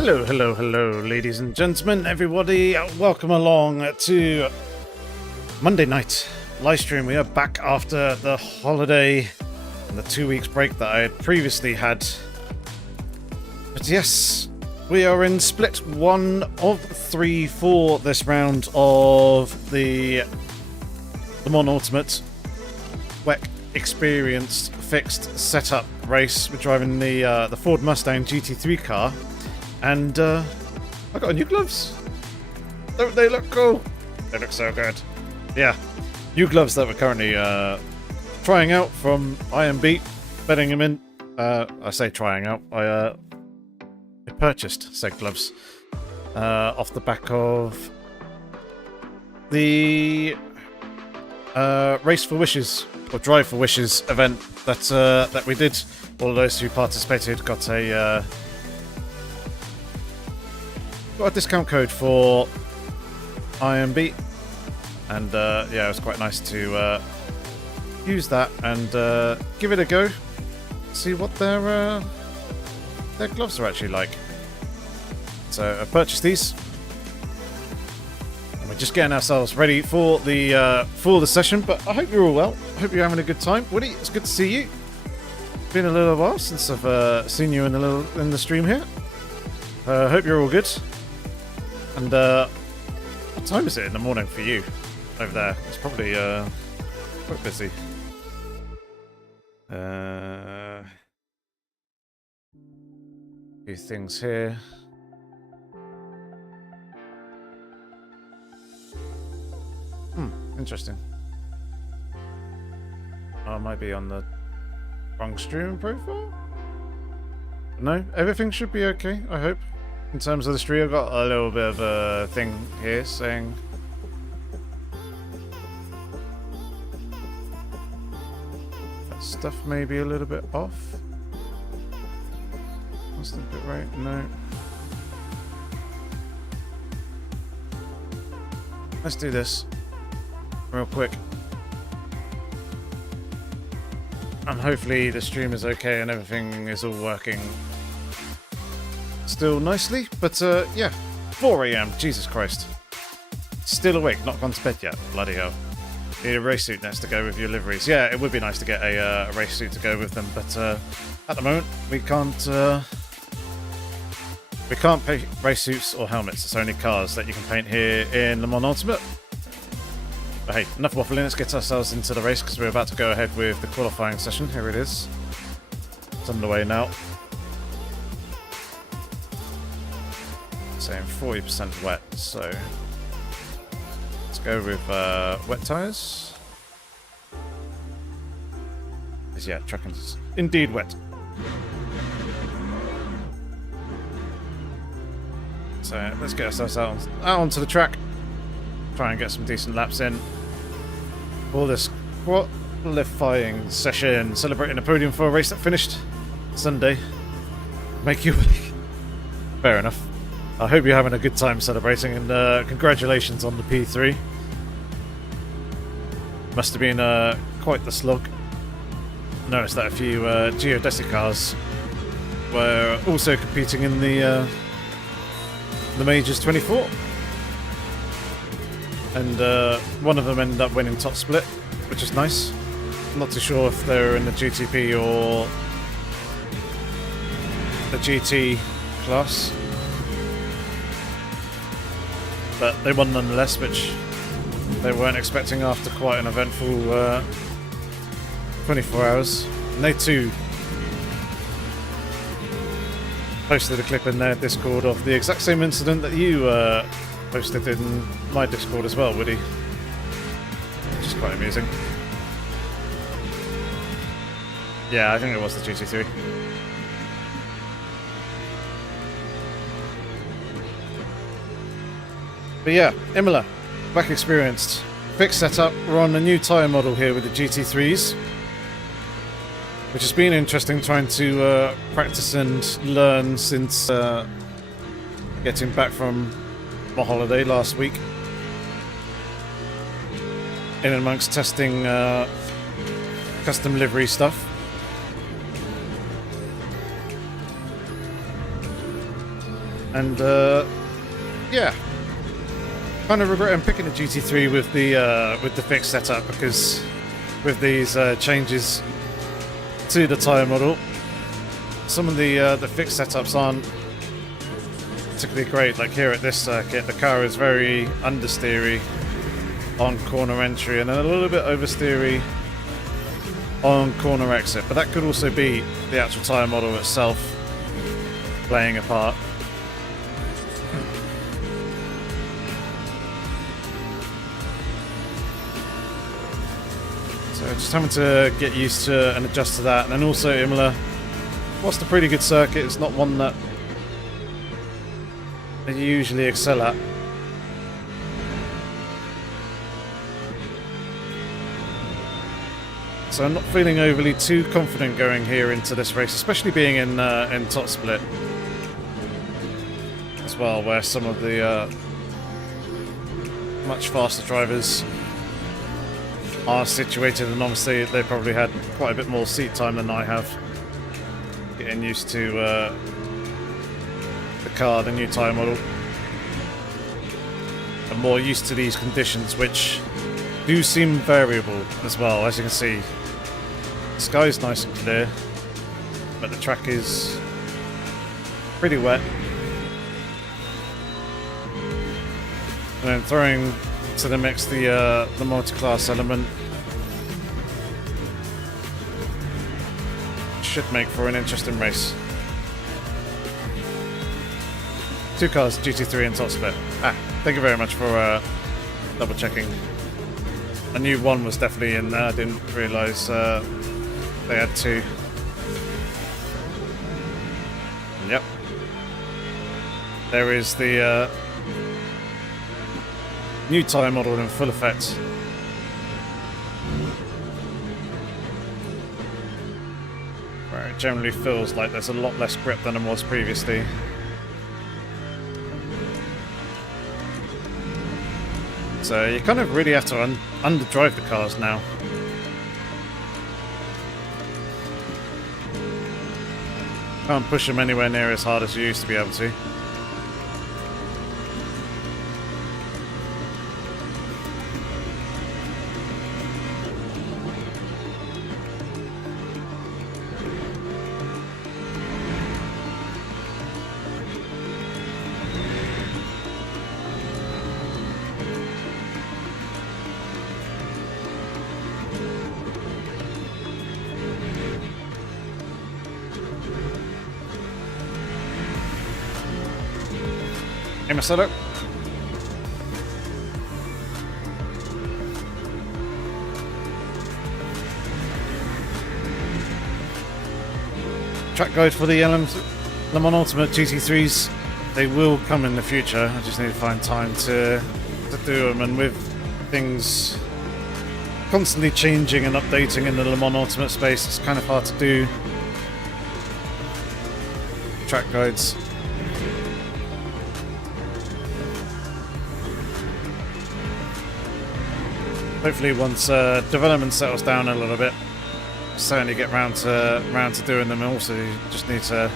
Hello, hello, hello, ladies and gentlemen, everybody. Welcome along to Monday night live stream. We are back after the holiday and the 2 weeks break that I had previously had. But yes, we are in split 1 of 3 for this round of the Le Mans Ultimate WEC Xperience fixed setup race. We're driving the Ford Mustang GT3 car. And I got new gloves. Don't they look cool? They look so good. Yeah, new gloves that we're currently trying out from IMB, bedding them in. I say trying out. I purchased said gloves off the back of the Race for Wishes or Drive for Wishes event that we did. All those who participated got a discount code for IMB, and yeah, it was quite nice to use that and give it a go, see what their gloves are actually like. So I purchased these, and we're just getting ourselves ready for the session. But I hope you're all well. I hope you're having a good time. Woody, it's good to see you. It's been a little while since I've seen you in the stream here. I hope you're all good. And what time is it in the morning for you over there? It's probably quite busy. A few things here. Interesting. I might be on the wrong stream profile? No, everything should be okay, I hope. In terms of the stream, I've got a little bit of a thing here saying that stuff may be a little bit off. That's the bit right. No. Let's do this real quick. And hopefully the stream is okay and everything is all working still nicely, but yeah, 4 AM, Jesus Christ. Still awake, not gone to bed yet, bloody hell. Need a race suit next to go with your liveries. Yeah, it would be nice to get a race suit to go with them, but at the moment we can't paint race suits or helmets. It's only cars that you can paint here in Le Mans Ultimate. But hey, enough waffling, let's get ourselves into the race because we're about to go ahead with the qualifying session. Here it is. It's underway now. Saying 40% wet, so let's go with wet tyres. Yeah, trucking is indeed wet. So let's get ourselves out onto the track, try and get some decent laps in for this qualifying session, celebrating a podium for a race that finished Sunday. Make you wake. Fair enough. I hope you're having a good time celebrating, and congratulations on the P3. Must have been quite the slog. Noticed that a few geodesic cars were also competing in the Majors 24. And one of them ended up winning top split, which is nice. I'm not too sure if they're in the GTP or the GT class. But they won nonetheless, which they weren't expecting after quite an eventful 24 hours. And they too posted a clip in their Discord of the exact same incident that you posted in my Discord as well, Woody. Which is quite amusing. Yeah, I think it was the GT3. But yeah, Imola, back experienced. Fixed setup, we're on a new tyre model here with the GT3s. Which has been interesting trying to practice and learn since getting back from my holiday last week. In amongst testing custom livery stuff. And yeah, kind of regret I'm picking a GT3 with the fixed setup, because with these changes to the tyre model, some of the fixed setups aren't particularly great. Like here at this circuit, the car is very understeery on corner entry and a little bit oversteery on corner exit, but that could also be the actual tyre model itself playing a part. So just having to get used to and adjust to that. And then also Imola, whilst a pretty good circuit, it's not one that I usually excel at. So I'm not feeling overly too confident going here into this race, especially being in top split as well, where some of the much faster drivers are situated, and obviously they probably had quite a bit more seat time than I have, getting used to the car, the new tyre model, and more used to these conditions, which do seem variable as well. As you can see, the sky is nice and clear, but the track is pretty wet. And then throwing to the mix the multi-class element should make for an interesting race. Two cars, GT3 and top split. Thank you very much for double checking. I knew one was definitely in there, I didn't realise they had two. And yep. There is the new tyre model in full effect. Where it generally feels like there's a lot less grip than there was previously. So you kind of really have to underdrive the cars now. Can't push them anywhere near as hard as you used to be able to. Hey, Marcelo. Track guide for the Le Mans Ultimate GT3s. They will come in the future. I just need to find time to do them, and with things constantly changing and updating in the Le Mans Ultimate space, it's kind of hard to do track guides. Hopefully once development settles down a little bit, certainly get round to doing them. And also you just need to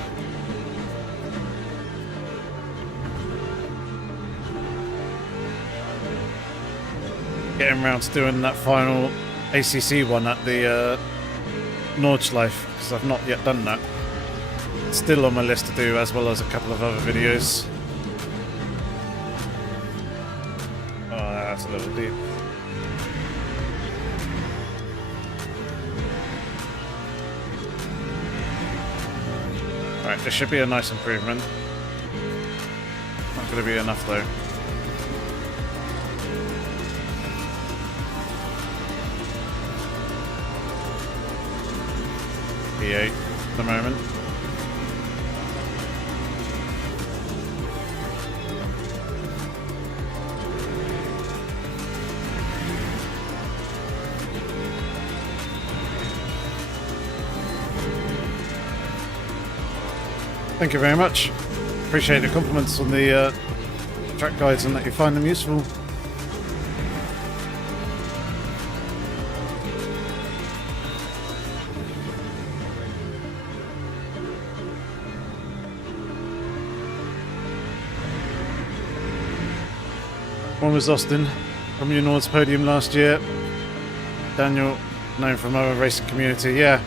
getting around to doing that final ACC one at the Nordschleife, because I've not yet done that. It's still on my list to do, as well as a couple of other videos. Oh, that's a little deep. Right, this should be a nice improvement. Not going to be enough though. P8 at the moment. Thank you very much. Appreciate the compliments on the track guides and that you find them useful. One was Austin from Unord's podium last year. Daniel, known from our racing community. Yeah,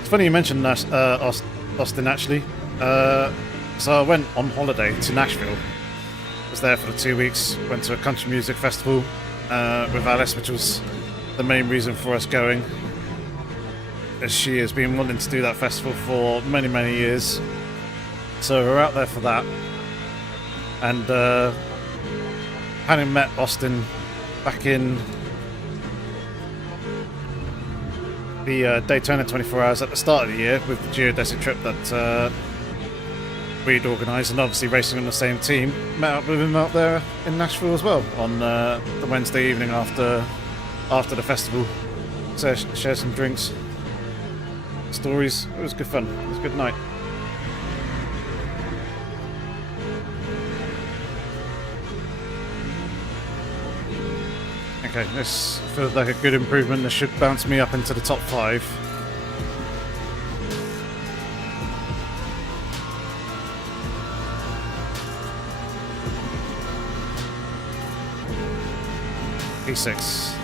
it's funny you mentioned Austin actually. So I went on holiday to Nashville. Was there for the 2 weeks. Went to a country music festival with Alice, which was the main reason for us going, as she has been wanting to do that festival for many, many years. So we're out there for that, and having met Austin back in the Daytona 24 Hours at the start of the year with the geodesic trip that we'd organised, and obviously racing on the same team, met up with him out there in Nashville as well on the Wednesday evening after the festival. So share some drinks, stories. It was good fun. It was a good night. Okay, this feels like a good improvement. This should bounce me up into the top 5. P6.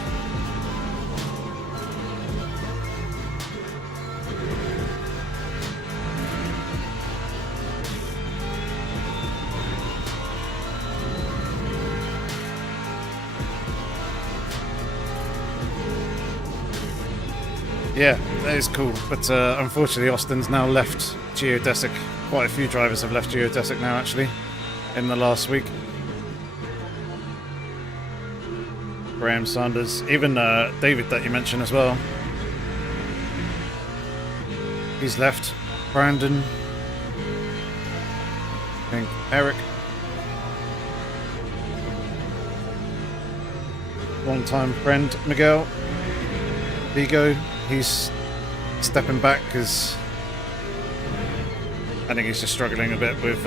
Yeah, that is cool, but unfortunately Austin's now left geodesic. Quite a few drivers have left geodesic now, actually, in the last week. Graham Sanders, even David that you mentioned as well. He's left. Brandon. I think Eric. Long-time friend Miguel. Vigo. He's stepping back because I think he's just struggling a bit with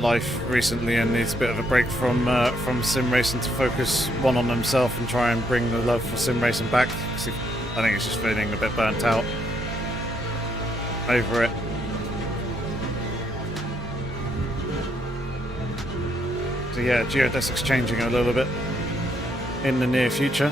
life recently and needs a bit of a break from sim racing to focus one on himself and try and bring the love for sim racing back. I think he's just feeling a bit burnt out over it. So yeah, geodesic's changing a little bit in the near future.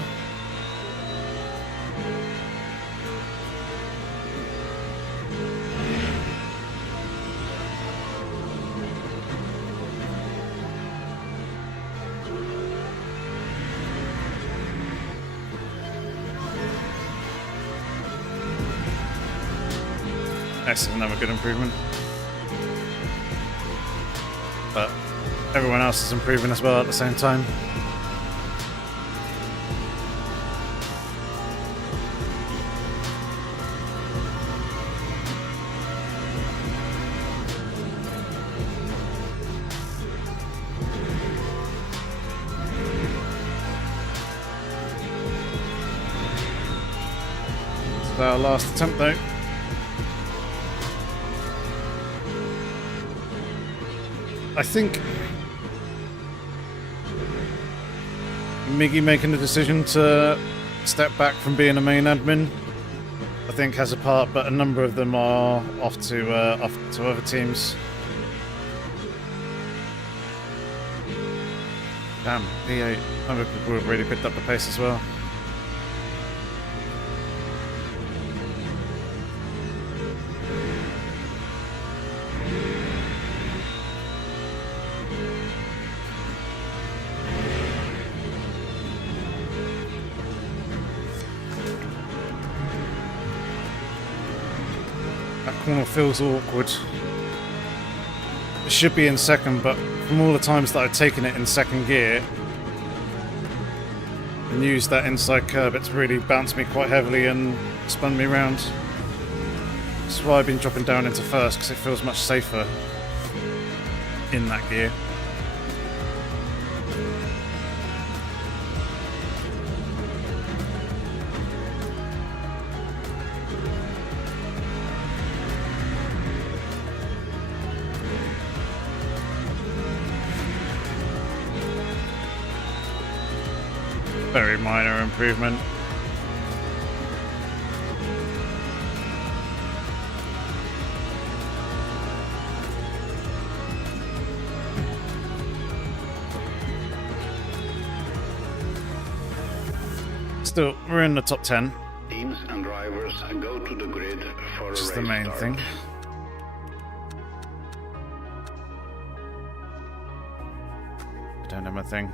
This is another good improvement. But everyone else is improving as well at the same time. It's our last attempt though. I think Miggy making the decision to step back from being a main admin, I think, has a part, but a number of them are off to other teams. Damn, P8. Other people have really picked up the pace as well. Corner feels awkward. It should be in second, but from all the times that I've taken it in second gear and used that inside curb, it's really bounced me quite heavily and spun me around. That's why I've been dropping down into first, because it feels much safer in that gear. Very minor improvement. still, we're in the top 10. Teams and drivers go to the grid for Which a is race the main start. thing. I don't have my thing.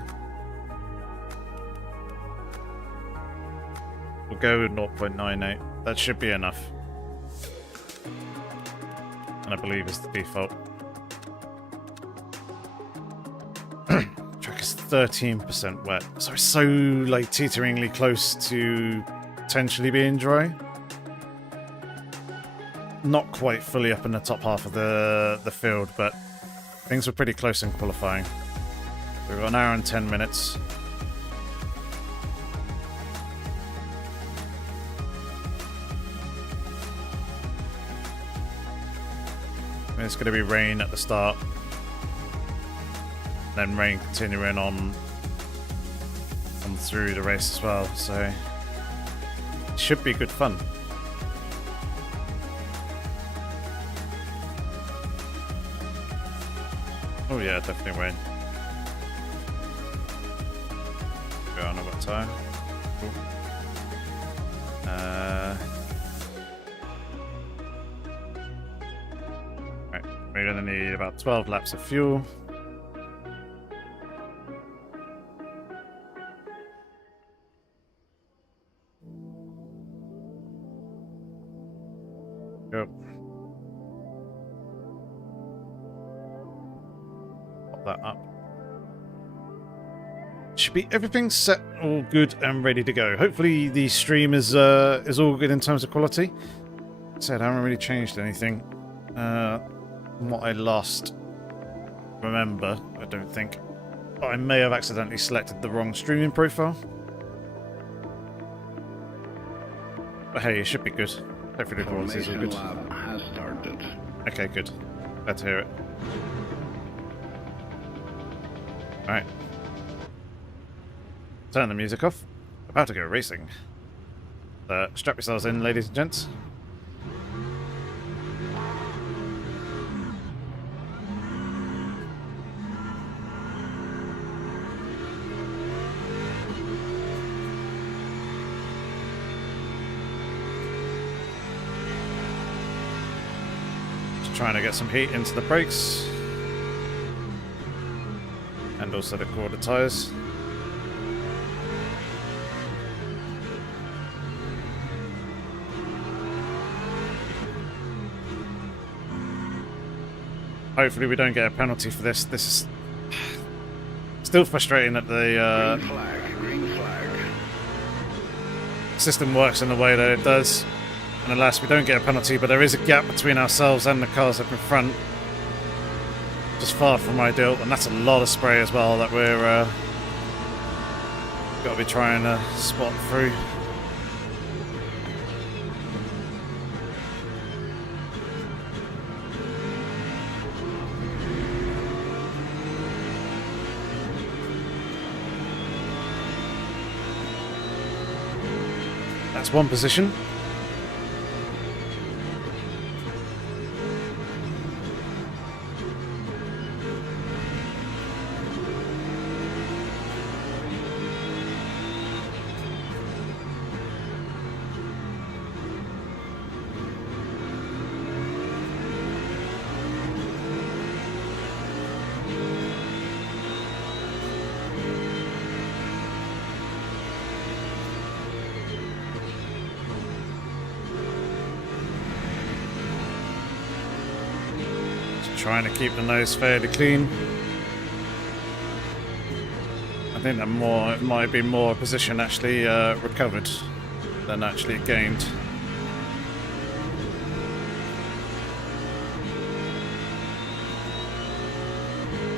We'll go 0.98. That should be enough. And I believe it's the default. Track is 13% wet. So it's so like teeteringly close to potentially being dry. Not quite fully up in the top half of the field, but things were pretty close in qualifying. We've got an hour and 10 minutes. It's going to be rain at the start, then rain continuing on through the race as well, so it should be good fun. Oh yeah, definitely rain. Go on a wet tire. Cool. Right, we're going to need about 12 laps of fuel. Go. Pop that up. Should be everything's set, all good and ready to go. Hopefully the stream is all good in terms of quality. Like I said, I haven't really changed anything from what I last remember. I don't think. But I may have accidentally selected the wrong streaming profile. But hey, it should be good. Hopefully the quality is all good. Lab has started. Okay, good. Glad to hear it. Alright. Turn the music off. About to go racing. Strap yourselves in, ladies and gents. Just trying to get some heat into the brakes. And also the quarter tyres. Hopefully we don't get a penalty for this. This is still frustrating that the Green flag. system works in the way that it does. And alas, we don't get a penalty, but there is a gap between ourselves and the cars up in front. Just far from ideal, and that's a lot of spray as well that we're got to be trying to spot through. That's one position. Trying to keep the nose fairly clean. I think that it might be more position actually recovered than actually gained.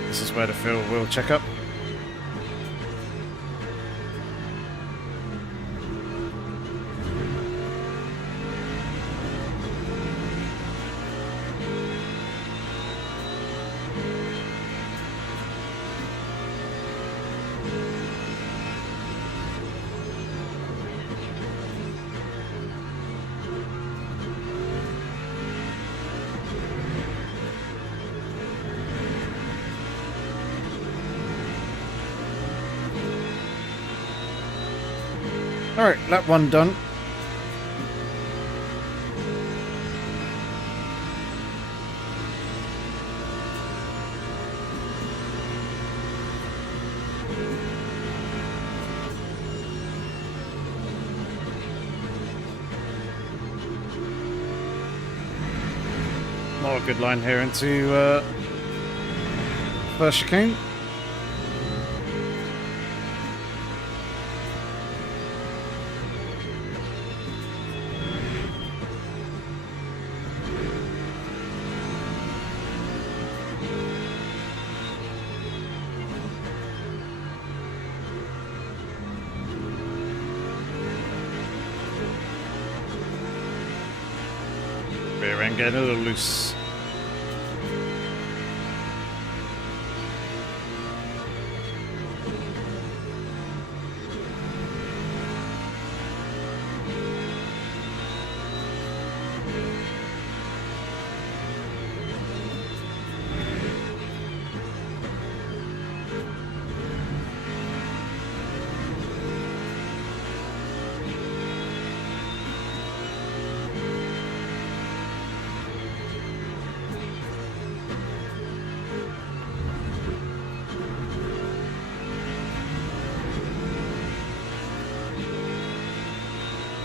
This is where the field will check up. Alright, lap 1 done. Not a good line here into first chicane. Rear end getting a little loose.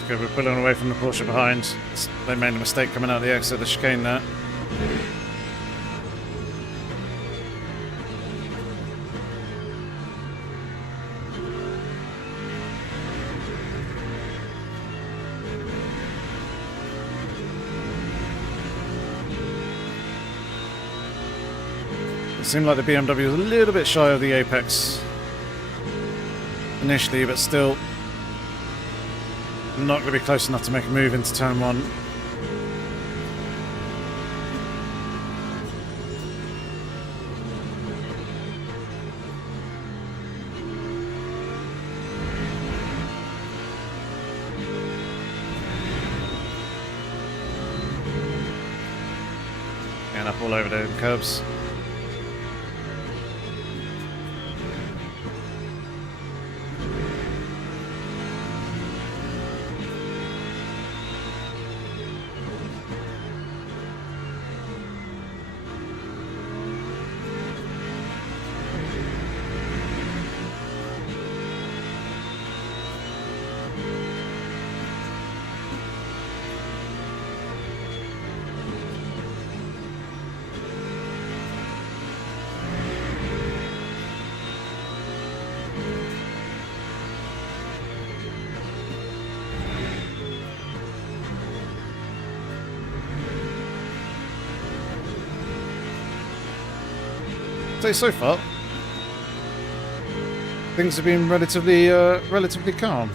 We're pulling away from the Porsche behind. They made a mistake coming out of the exit of the chicane there. It seemed like the BMW was a little bit shy of the apex initially, but still not going to be close enough to make a move into turn 1. And up all over the curbs. So far, things have been relatively calm.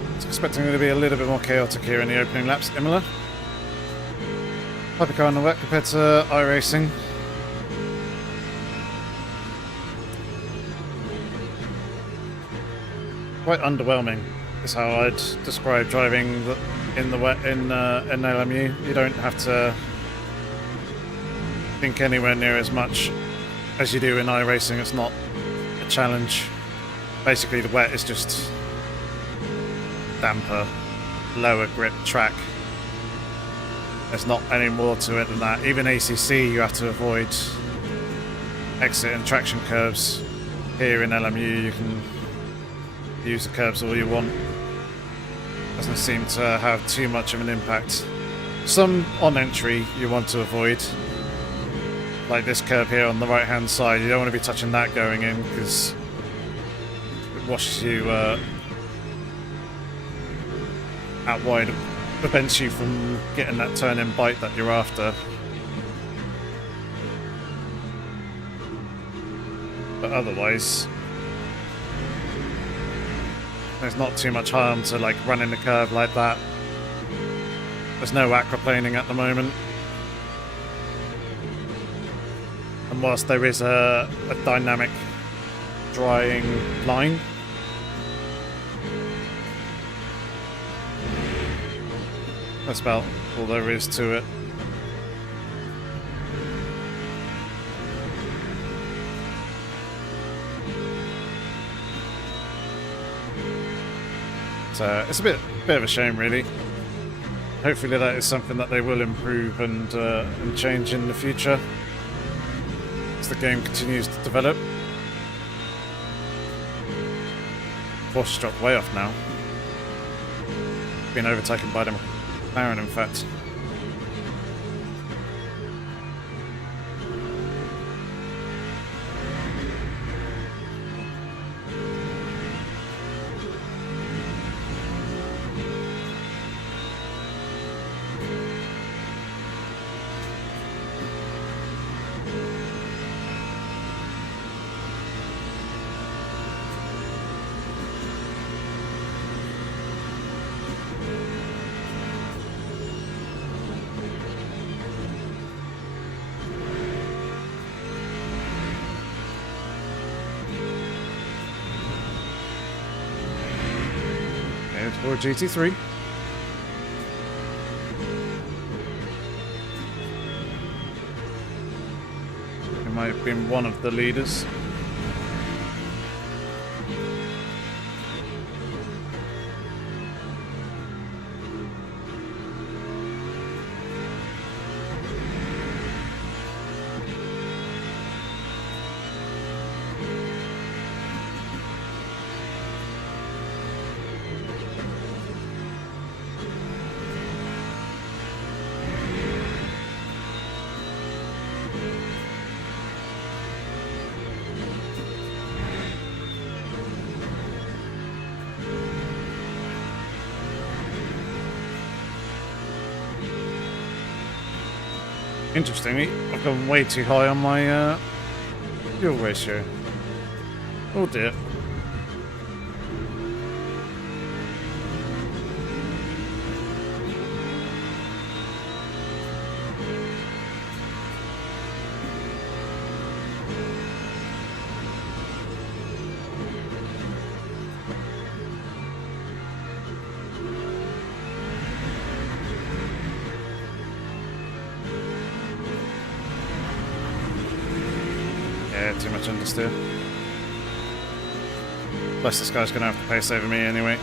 I was expecting it to be a little bit more chaotic here in the opening laps. Imola, hypercar on the WEC compared to iRacing. Quite underwhelming is how I'd describe driving in LMU. You don't have to think anywhere near as much as you do in iRacing. It's not a challenge. Basically, the wet is just damper, lower grip track. There's not any more to it than that. Even ACC, you have to avoid exit and traction curves. Here in LMU, you can use the curbs all you want. Doesn't seem to have too much of an impact. Some on entry you want to avoid, like this curve here on the right hand side. You don't want to be touching that going in because it washes you out wide, prevents you from getting that turn in bite that you're after. But otherwise, there's not too much harm to like running the curve like that. There's no aquaplaning at the moment. And whilst there is a dynamic drying line, that's about all there is to it. It's a bit of a shame, really. Hopefully that is something that they will improve and change in the future as the game continues to develop. Force dropped way off now. Being overtaken by the McLaren, in fact. Or GT3. It might have been one of the leaders. Interestingly, I've gone way too high on my fuel ratio. Oh dear. Too much understeer. Plus this guy's gonna have to pace over me anyway.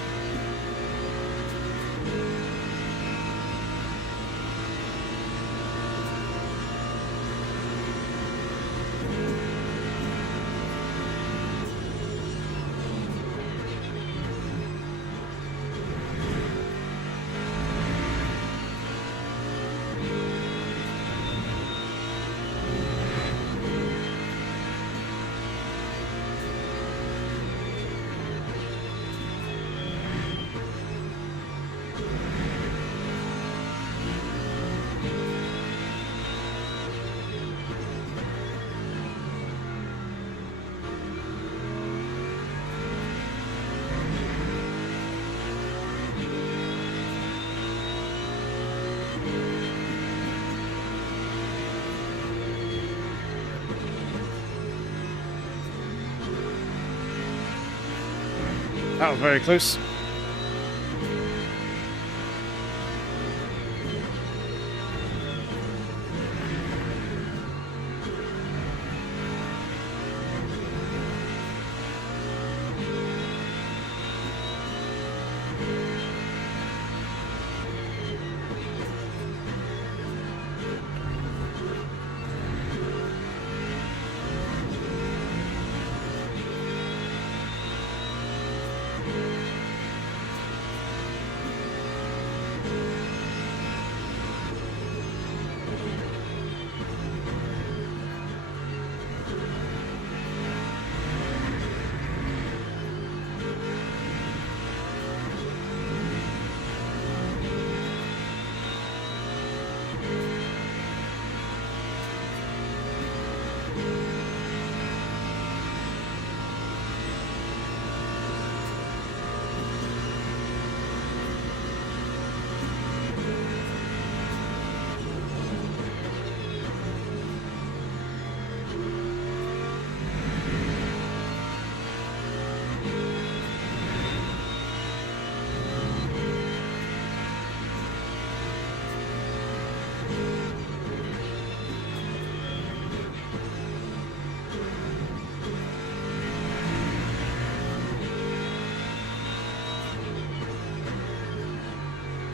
That was very close.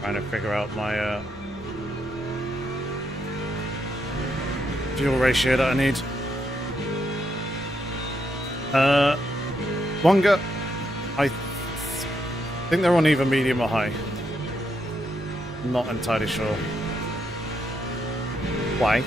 Trying to figure out my fuel ratio that I need. Wonga, I think they're on either medium or high. Not entirely sure. Why?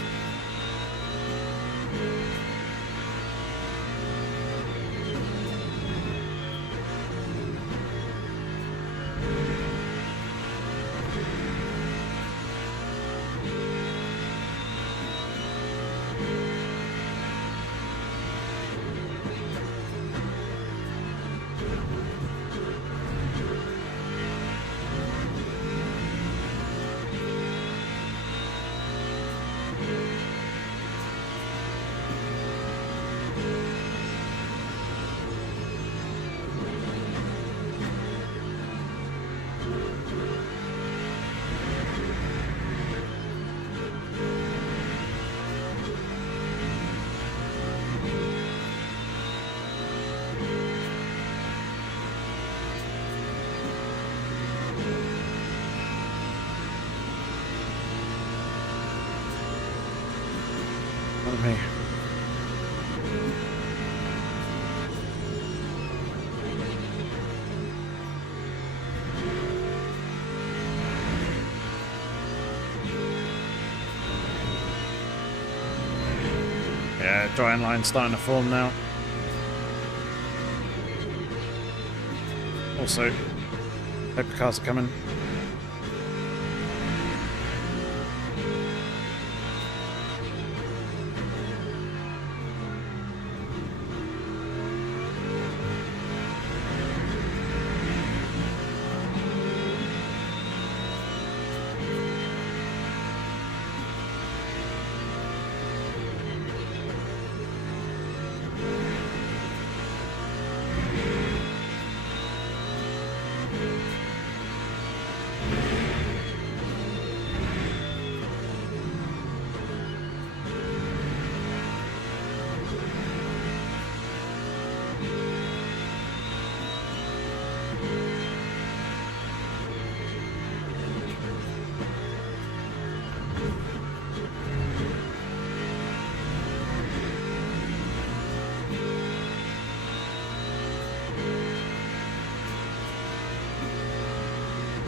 Me. Yeah, drying line's starting to form now. Also, paper cars are coming.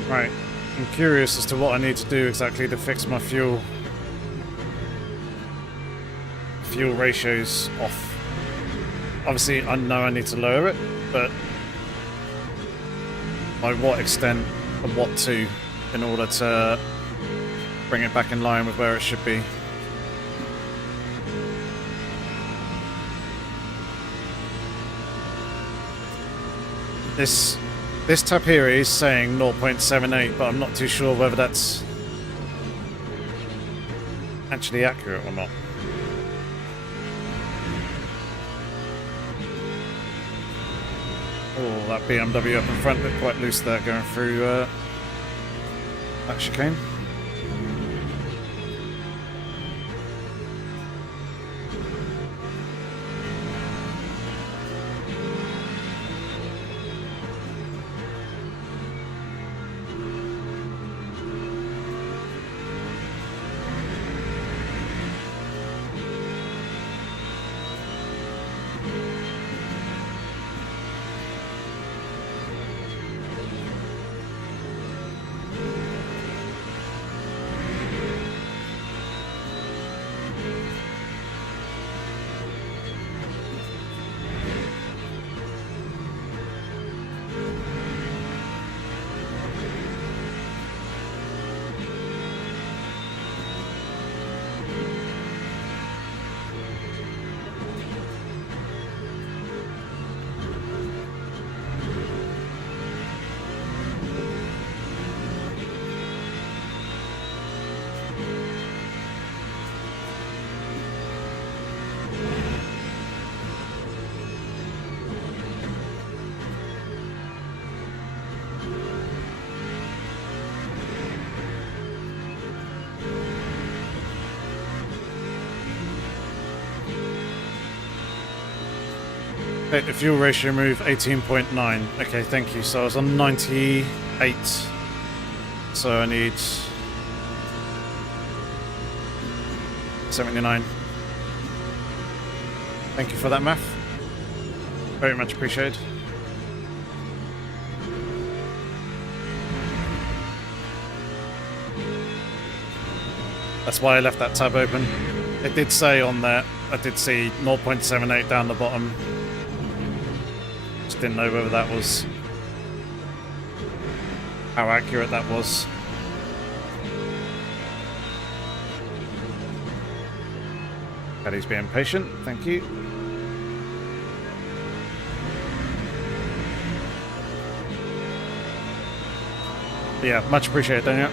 Right, I'm curious as to what I need to do exactly to fix my fuel ratios off. Obviously, I know I need to lower it, but by what extent and what to in order to bring it back in line with where it should be. This tab here is saying 0.78, but I'm not too sure whether that's actually accurate or not. Oh, that BMW up in front looked quite loose there going through that chicane. The fuel ratio move 18.9. Okay, thank you. So I was on 98. So I need 79. Thank you for that, math. Very much appreciated. That's why I left that tab open. It did say on there, I did see 0.78 down the bottom. Just didn't know whether that was... how accurate that was. Paddy's being patient, thank you. Yeah, much appreciated, Daniel.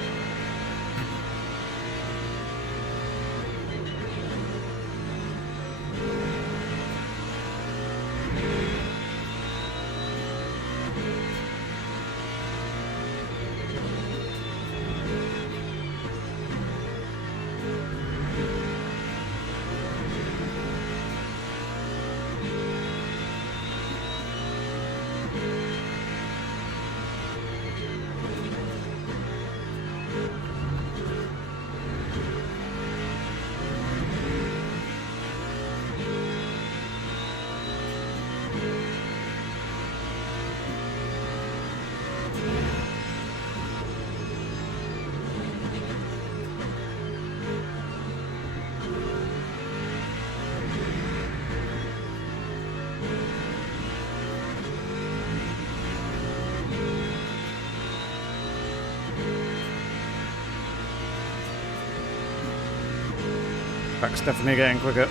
Track's definitely getting quicker.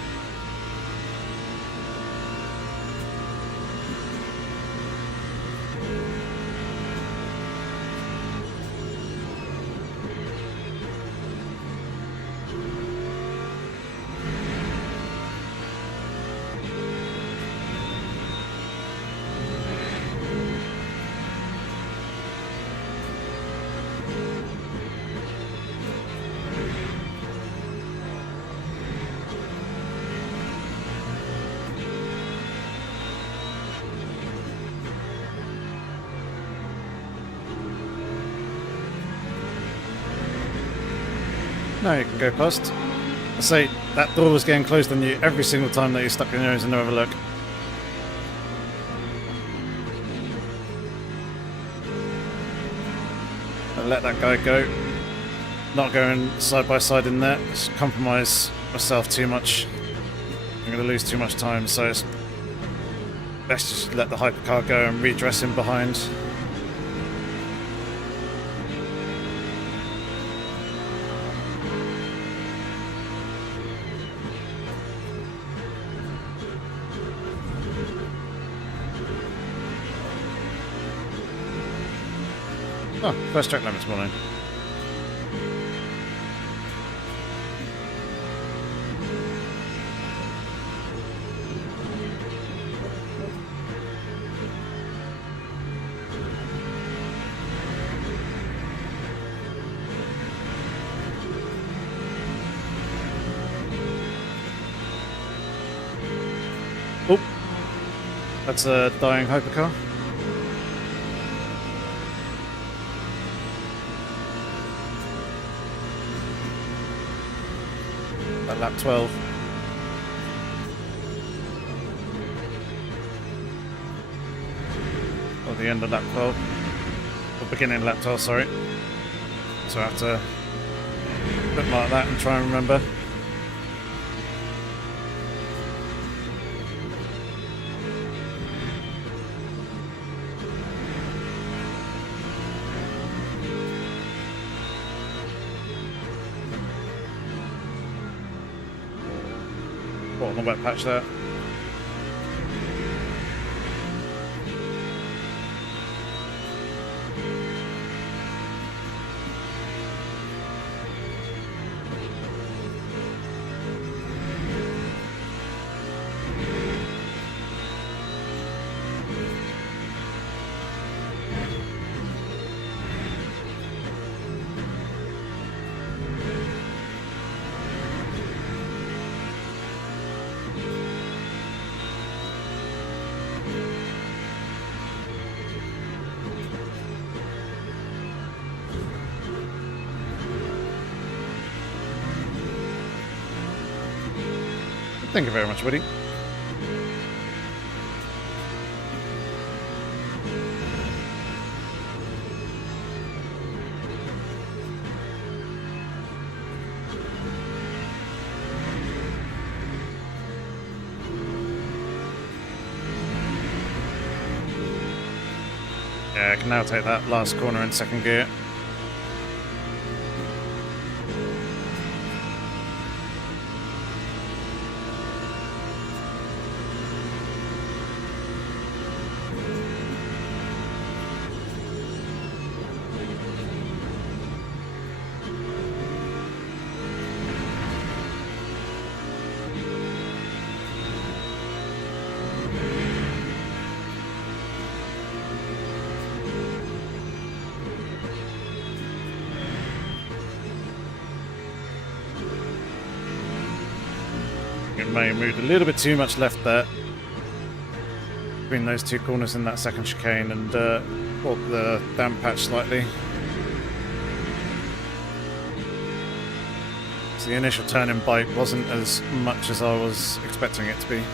No, you can go past. I say, that door was getting closed on you every single time that you stuck your nose and never look. I'll let that guy go. Not going side by side in there. Just compromise myself too much. I'm going to lose too much time, so it's best just let the hypercar go and redress him behind. Oh, first track limit this morning. Oh, that's a dying hypercar. Lap 12. Or the end of lap 12. Or beginning of lap 12, sorry. So I have to bookmark that and try and remember. What, on the wet patch there? Thank you very much, buddy. Yeah, I can now take that last corner in second gear. May have moved a little bit too much left there between those two corners in that second chicane and caught the damp patch slightly. So the initial turn in bite wasn't as much as I was expecting it to be.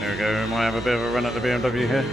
There we go, we might have a bit of a run at the BMW here.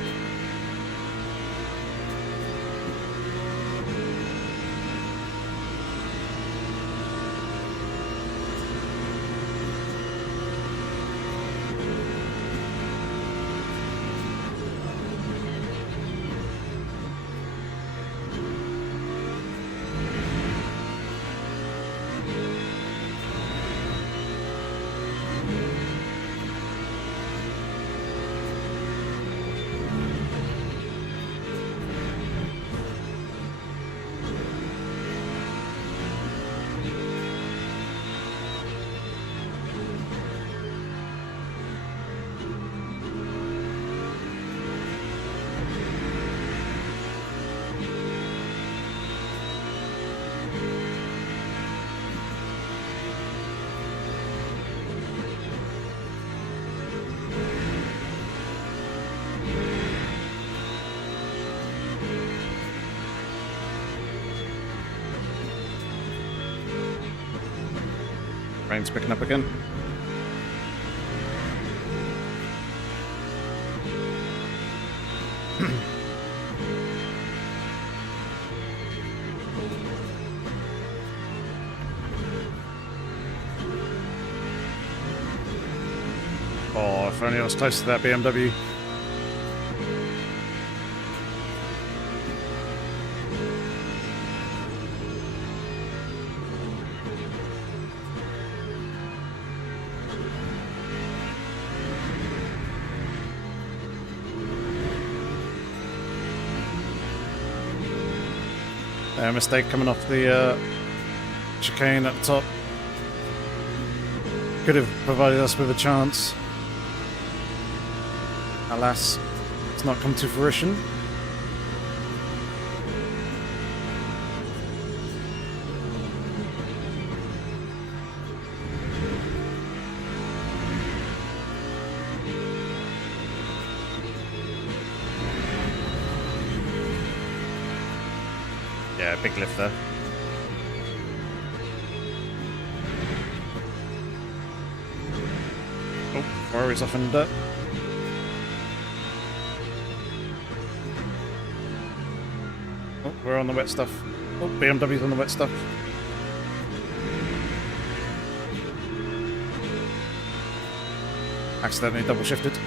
Rain's picking up again. Oh, if only I was close to that BMW. Mistake coming off the chicane at the top. Could have provided us with a chance. Alas, it's not come to fruition. Yeah, big lift there. Oh, Ferrari's off in the dirt. Oh, we're on the wet stuff. Oh, BMW's on the wet stuff. Accidentally double shifted.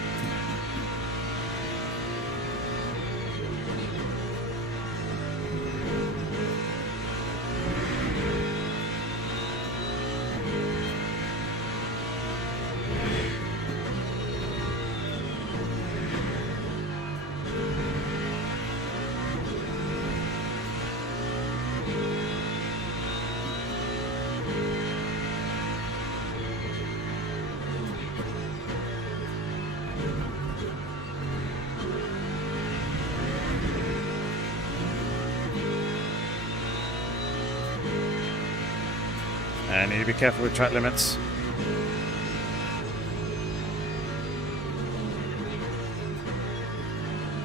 need to be careful with track limits.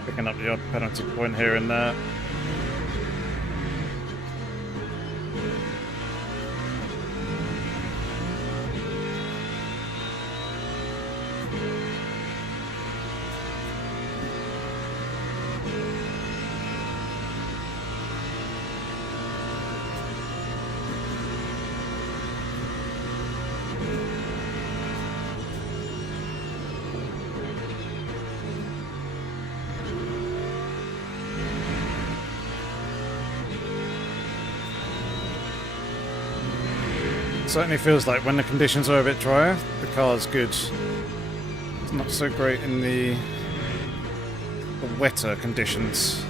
Picking up the odd penalty point here and there. Certainly feels like when the conditions are a bit drier, the car's good. It's not so great in the wetter conditions.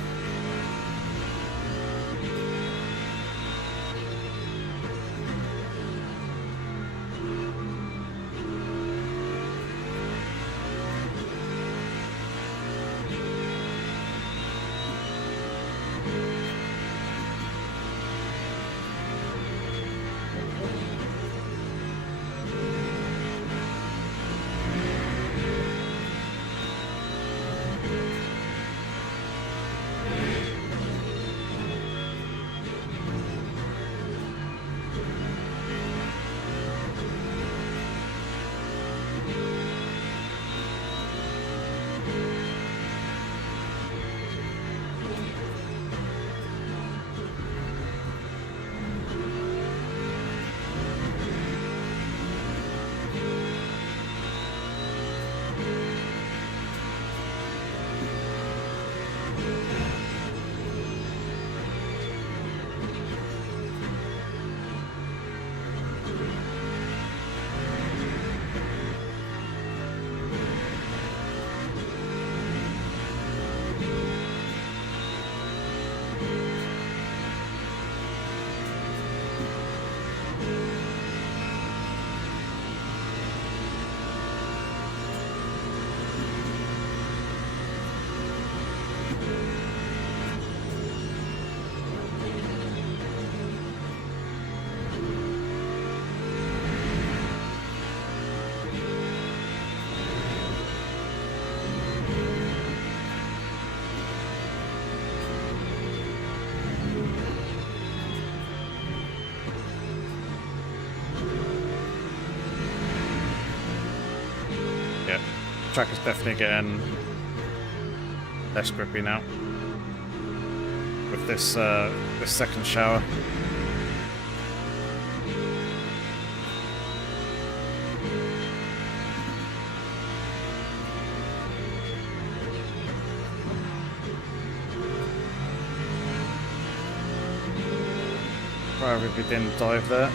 Track is definitely getting less grippy now with this this second shower. Probably didn't dive there.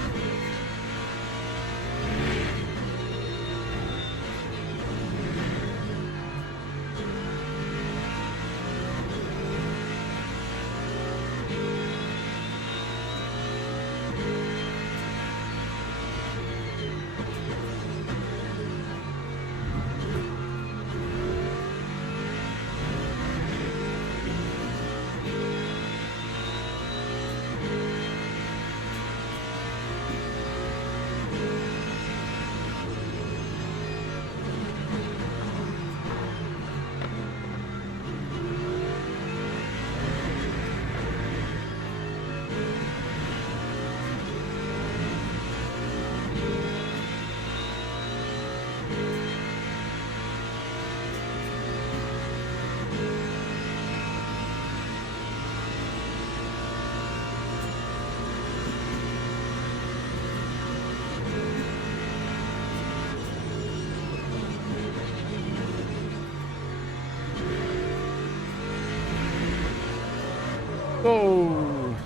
Oh.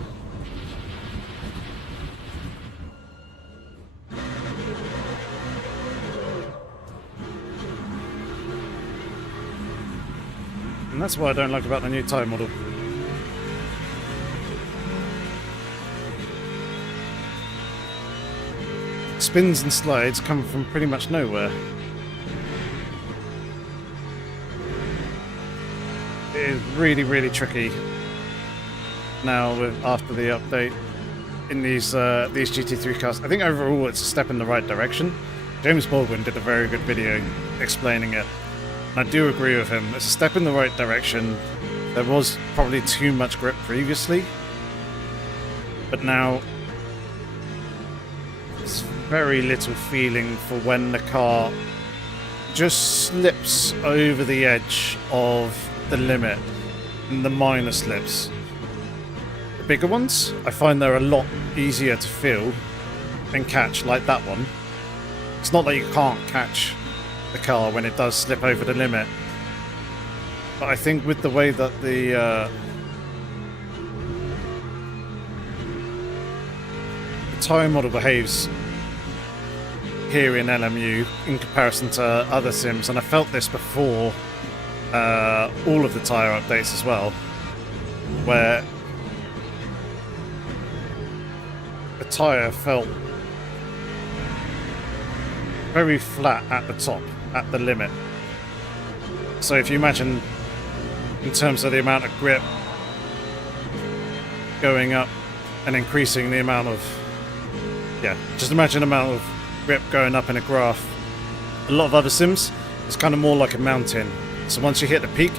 And that's what I don't like about the new Tyre model. Spins and slides come from pretty much nowhere. It is really, really tricky now after the update in these GT3 cars. I think overall it's a step in the right direction. James Baldwin did a very good video explaining it. And I do agree with him. It's a step in the right direction. There was probably too much grip previously, but now there's very little feeling for when the car just slips over the edge of the limit, and the minor slips. The bigger ones, I find they're a lot easier to feel and catch, like that one. It's not that you can't catch the car when it does slip over the limit, but I think with the way that the Tyre model behaves here in LMU in comparison to other sims, and I felt this before all of the Tyre updates as well, where the Tyre felt very flat at the top, at the limit. So if you imagine in terms of the amount of grip going up and increasing the amount of, just imagine the amount of grip going up in a graph. A lot of other sims, it's kind of more like a mountain. So once you hit the peak,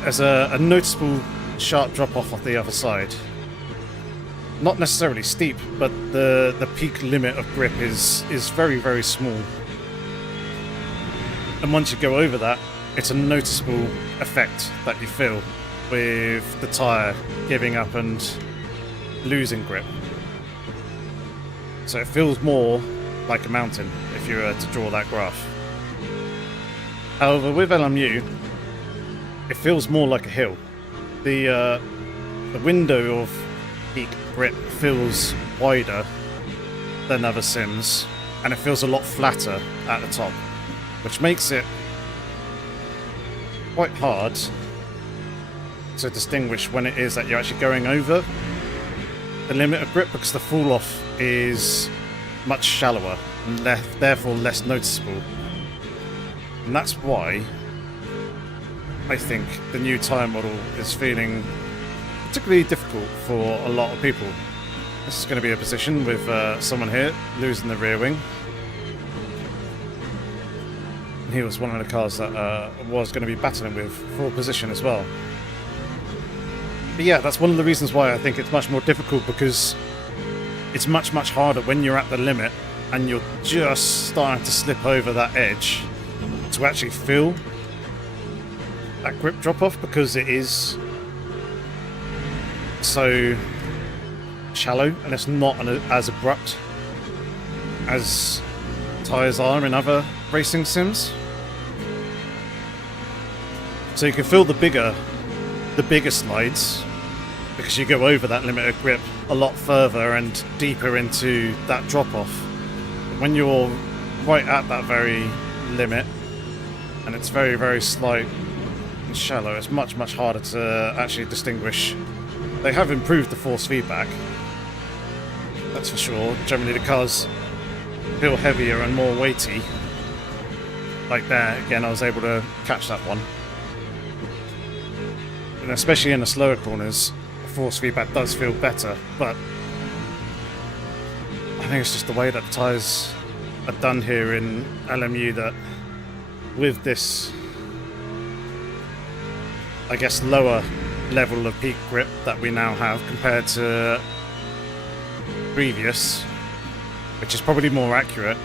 there's a noticeable sharp drop off the other side. Not necessarily steep, but the peak limit of grip is very, very small. And once you go over that, it's a noticeable effect that you feel with the Tyre giving up and losing grip. So it feels more like a mountain if you were to draw that graph. However, with LMU, it feels more like a hill. The window of peak grip feels wider than other sims, and it feels a lot flatter at the top, which makes it quite hard to distinguish when it is that you're actually going over the limit of grip, because the fall off is much shallower and therefore less noticeable. And that's why I think the new Tyre model is feeling particularly difficult for a lot of people. This is going to be a position with someone here losing the rear wing. And he was one of the cars that was going to be battling with for position as well. But yeah, that's one of the reasons why I think it's much more difficult, because it's much, much harder when you're at the limit and you're just starting to slip over that edge to actually feel that grip drop off, because it is so shallow and it's not as abrupt as tyres are in other racing sims. So you can feel the bigger slides, because you go over that limit of grip a lot further and deeper into that drop off. When you're right at that very limit and it's very, very slight and shallow, it's much, much harder to actually distinguish. They have improved the force feedback, that's for sure. Generally the cars feel heavier and more weighty. Like there, again, I was able to catch that one. And especially in the slower corners, the force feedback does feel better, but I think it's just the way that the tyres are done here in LMU, that with this, I guess, lower level of peak grip that we now have compared to previous, which is probably more accurate,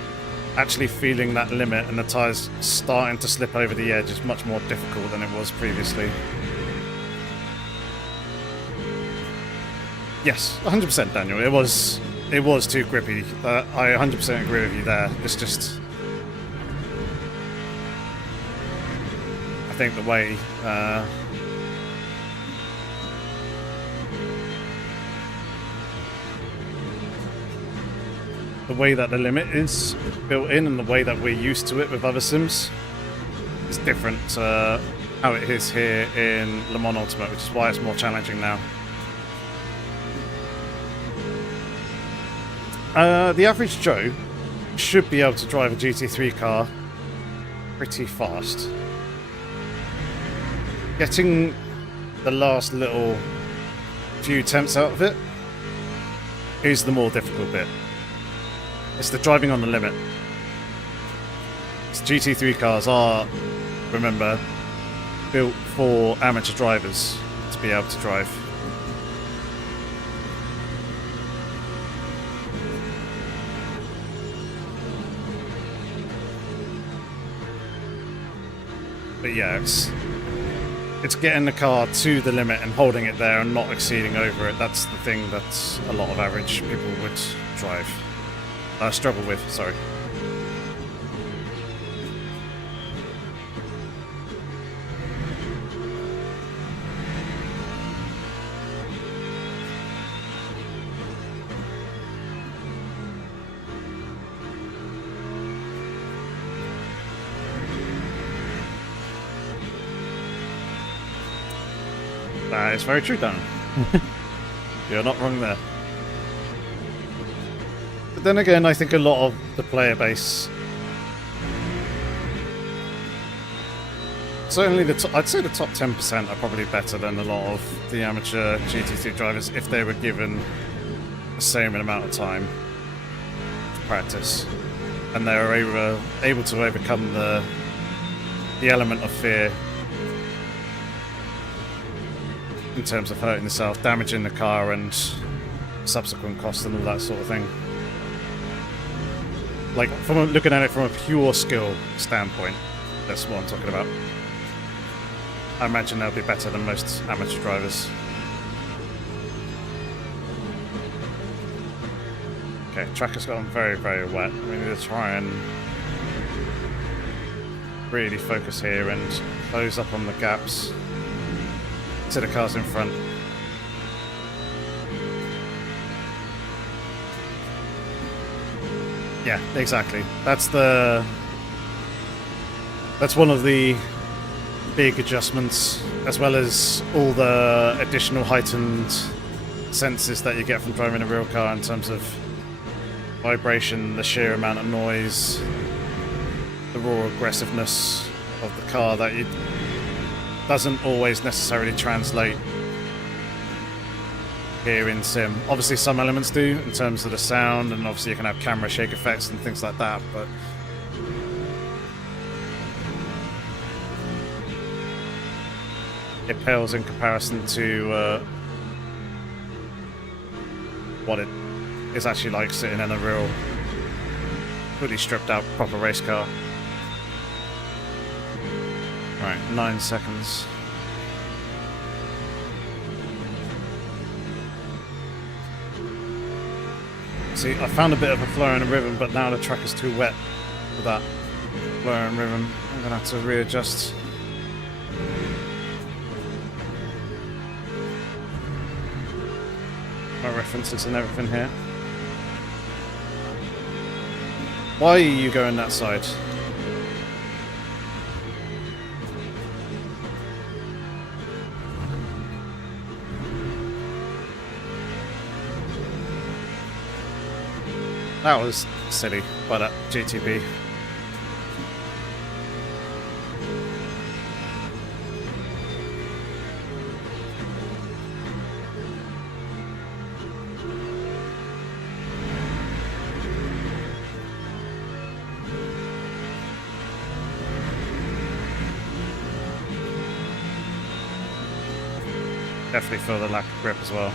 actually feeling that limit and the tyres starting to slip over the edge is much more difficult than it was previously. Yes, 100% Daniel, it was too grippy. I 100% agree with you there. It's just, I think the way that the limit is built in and the way that we're used to it with other sims is different to how it is here in Le Mans Ultimate, which is why it's more challenging now. The average Joe should be able to drive a GT3 car pretty fast. Getting the last little few attempts out of it is the more difficult bit. It's the driving on the limit. GT3 cars are, remember, built for amateur drivers to be able to drive. But yeah, it's getting the car to the limit and holding it there and not exceeding over it. That's the thing that a lot of average people would struggle with, sorry. That is very true, Dan. You're not wrong there. But then again, I think a lot of the player base, certainly I'd say the top 10% are probably better than a lot of the amateur GT3 drivers if they were given the same amount of time to practice, and they were able to overcome the element of fear in terms of hurting yourself, damaging the car, and subsequent costs and all that sort of thing. Like, from looking at it from a pure skill standpoint, that's what I'm talking about. I imagine they'll be better than most amateur drivers. Okay, track has gotten very, very wet. We need to try and really focus here and close up on the gaps to the cars in front. Yeah, exactly. That's one of the big adjustments, as well as all the additional heightened senses that you get from driving a real car in terms of vibration, the sheer amount of noise, the raw aggressiveness of the car that you doesn't always necessarily translate here in sim. Obviously some elements do in terms of the sound, and obviously you can have camera shake effects and things like that, but it pales in comparison to what it is actually like sitting in a real fully stripped out proper race car. Right, 9 seconds. See, I found a bit of a flow and a rhythm, but now the track is too wet for that flow and rhythm. I'm gonna have to readjust. My references and everything here. Why are you going that side? That was silly by that GTP. Definitely feel the lack of grip as well.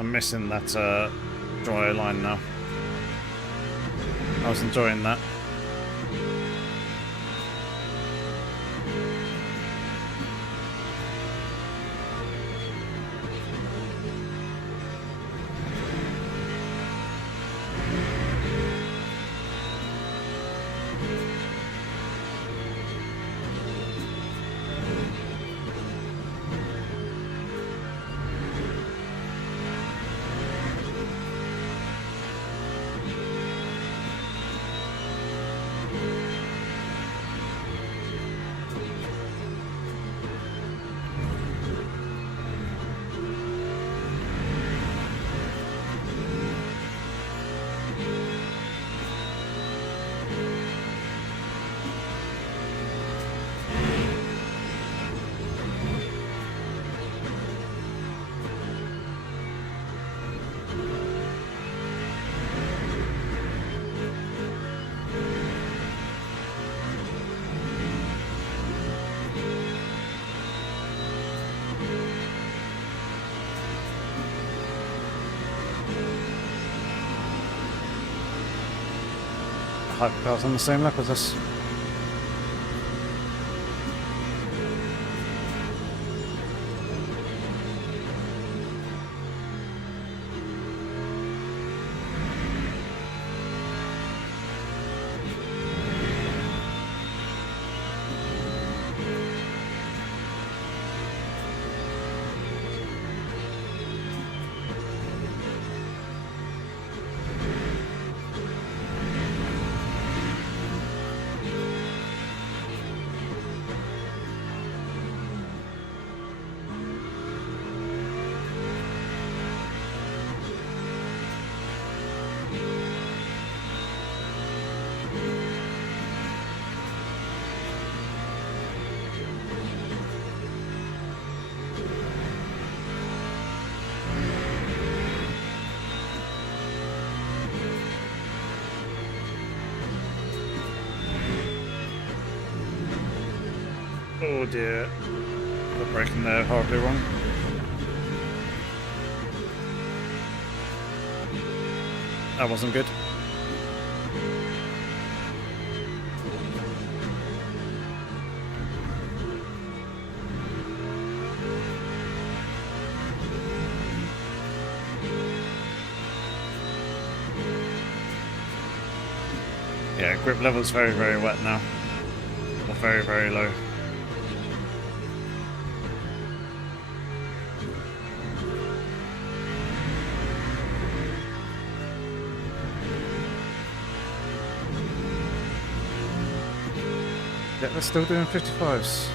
I'm missing that dry line now. I was enjoying that. hypercar's on the same lap as us. Oh dear. The braking there horribly wrong. That wasn't good. Yeah, grip level's very, very wet now. Or very, very low. Yeah, they're still doing 55s.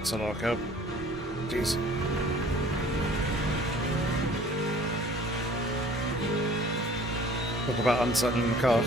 It's a lockup. Jeez. Talk about unsettling the car.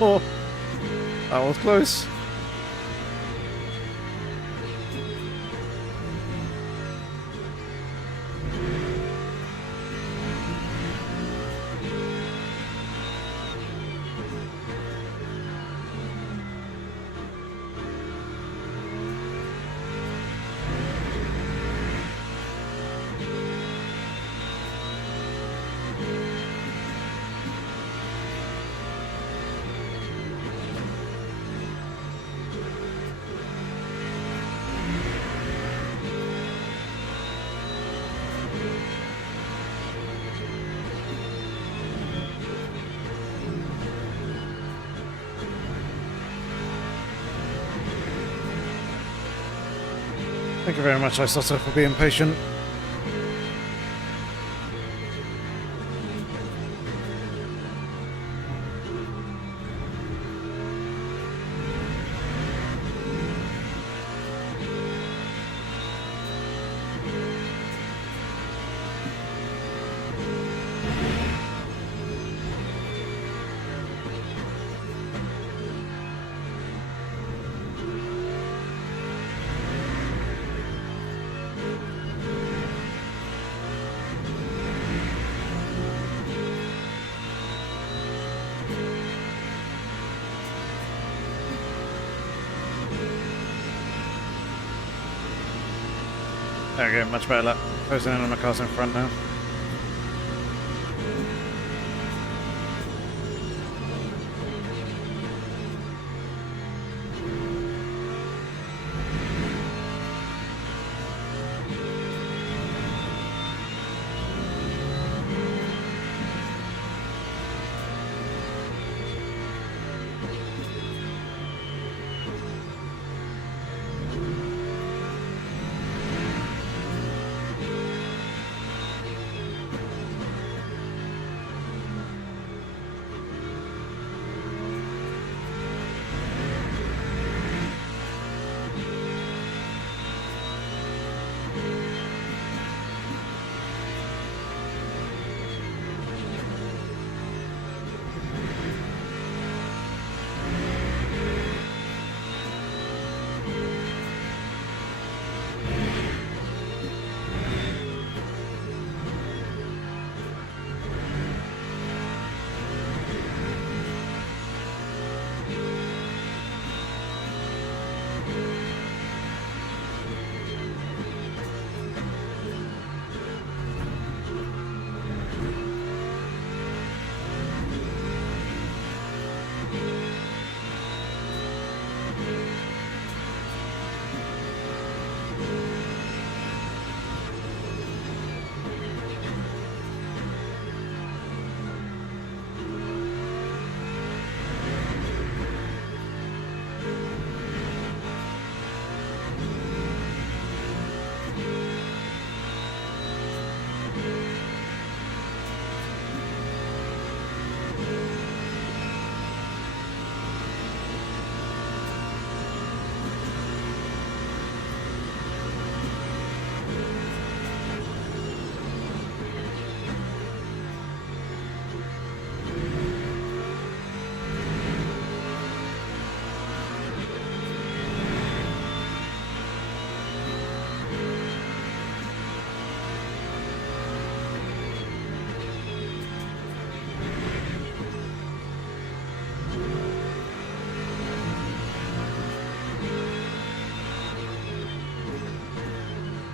Oh, that was close. Thank you very much, Isotta, for being patient. There we go, much better luck. Closing in on the cars in front now.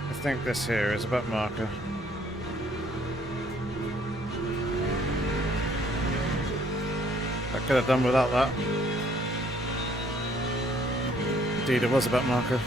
I think this here is about marker. I could have done without that. Indeed, it was about marker.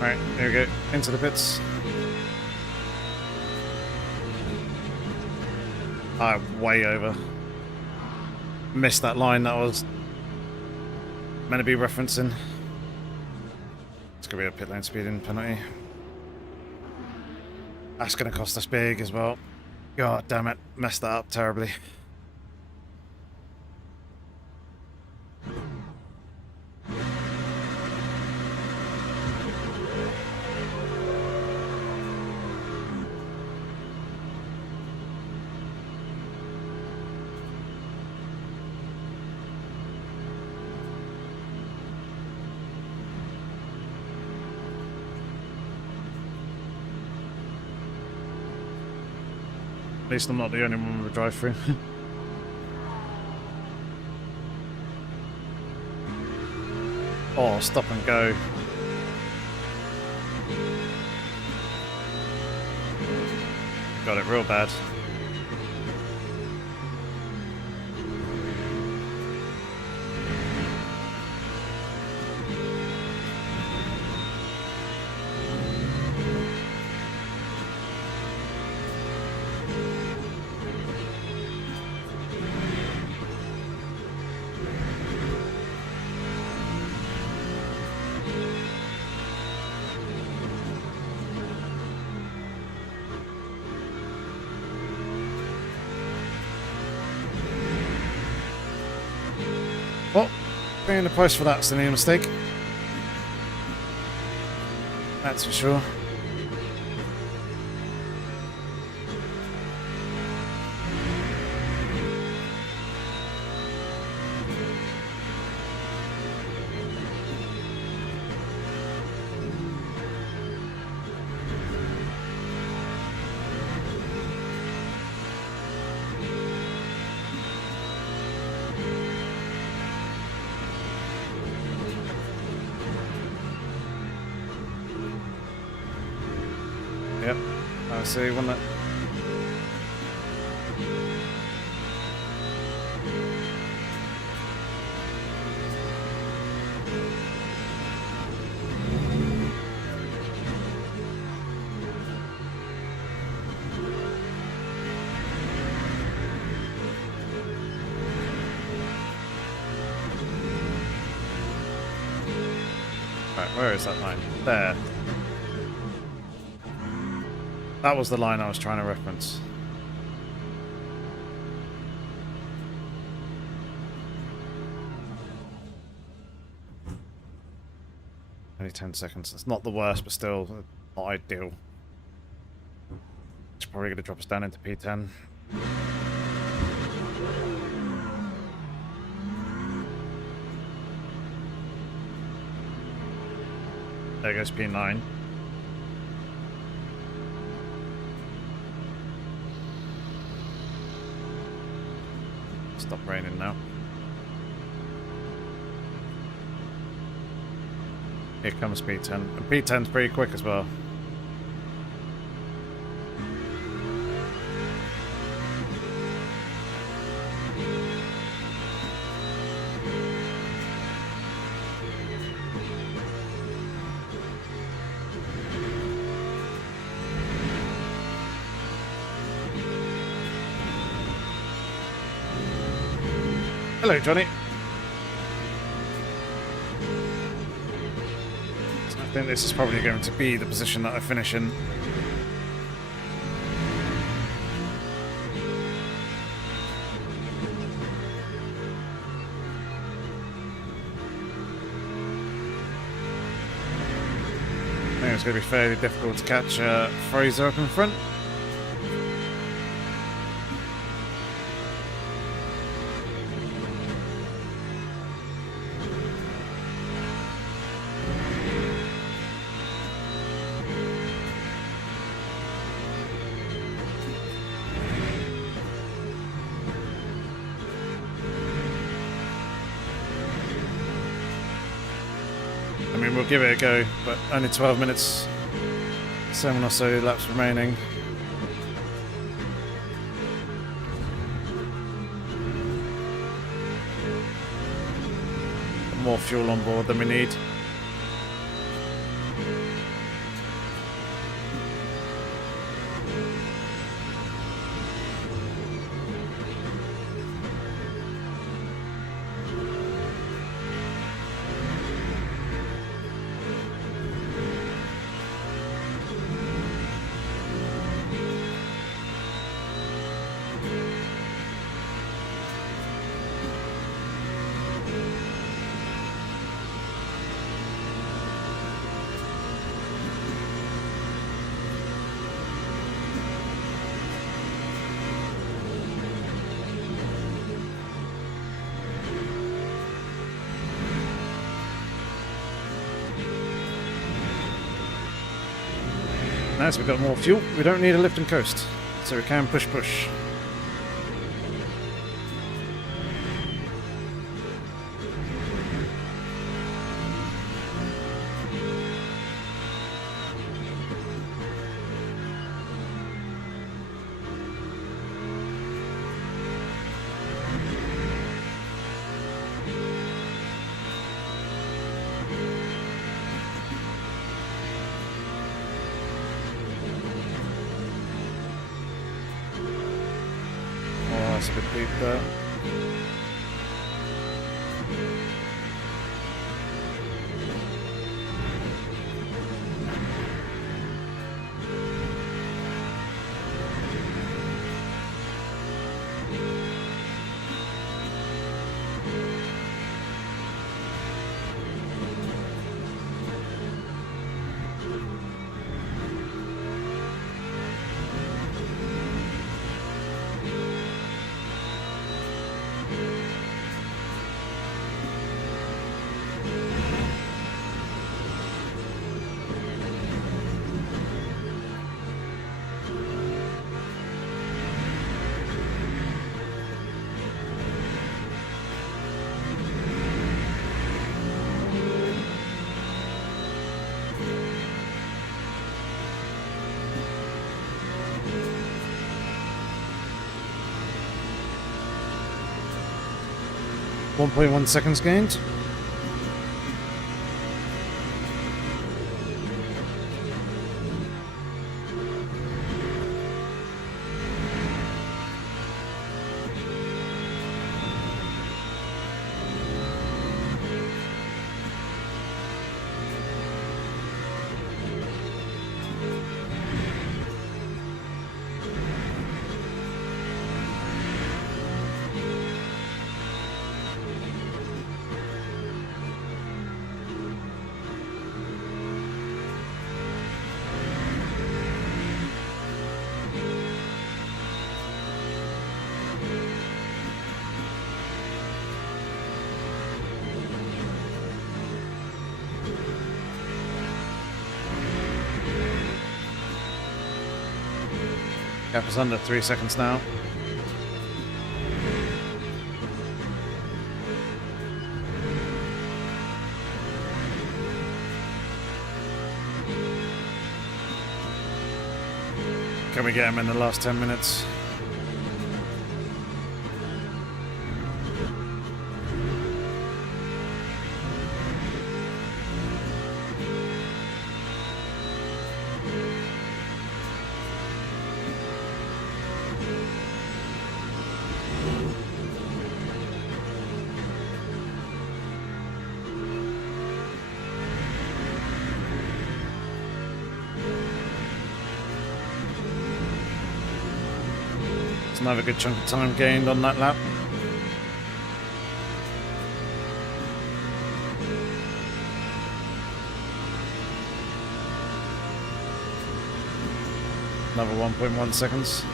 Alright, there we go. Into the pits. Way over. Missed that line that I was meant to be referencing. It's going to be a pit lane speeding penalty. That's going to cost us big as well. God damn it. Messed that up terribly. At least I'm not the only one with a drive-through. Oh, stop and go. Got it real bad. Well, paying the price for that's the new mistake. That's for sure. Yep, I see one that. Right, where is that line? There. That was the line I was trying to reference. Only 10 seconds. It's not the worst, but still not ideal. It's probably going to drop us down into P10. There goes P9. Stop raining now. Here comes P10. And P10's pretty quick as well. Hello, Johnny. So I think this is probably going to be the position that I finish in. I think it's going to be fairly difficult to catch Fraser up in front. I mean, we'll give it a go, but only 12 minutes, 7 or so laps remaining. More fuel on board than we need. Nice, we've got more fuel. We don't need a lift and coast. So we can push. That's a bit deep there. .1 seconds gained. Gap is under 3 seconds now. Can we get him in the last 10 minutes? Another good chunk of time gained on that lap. Another 1.1 seconds.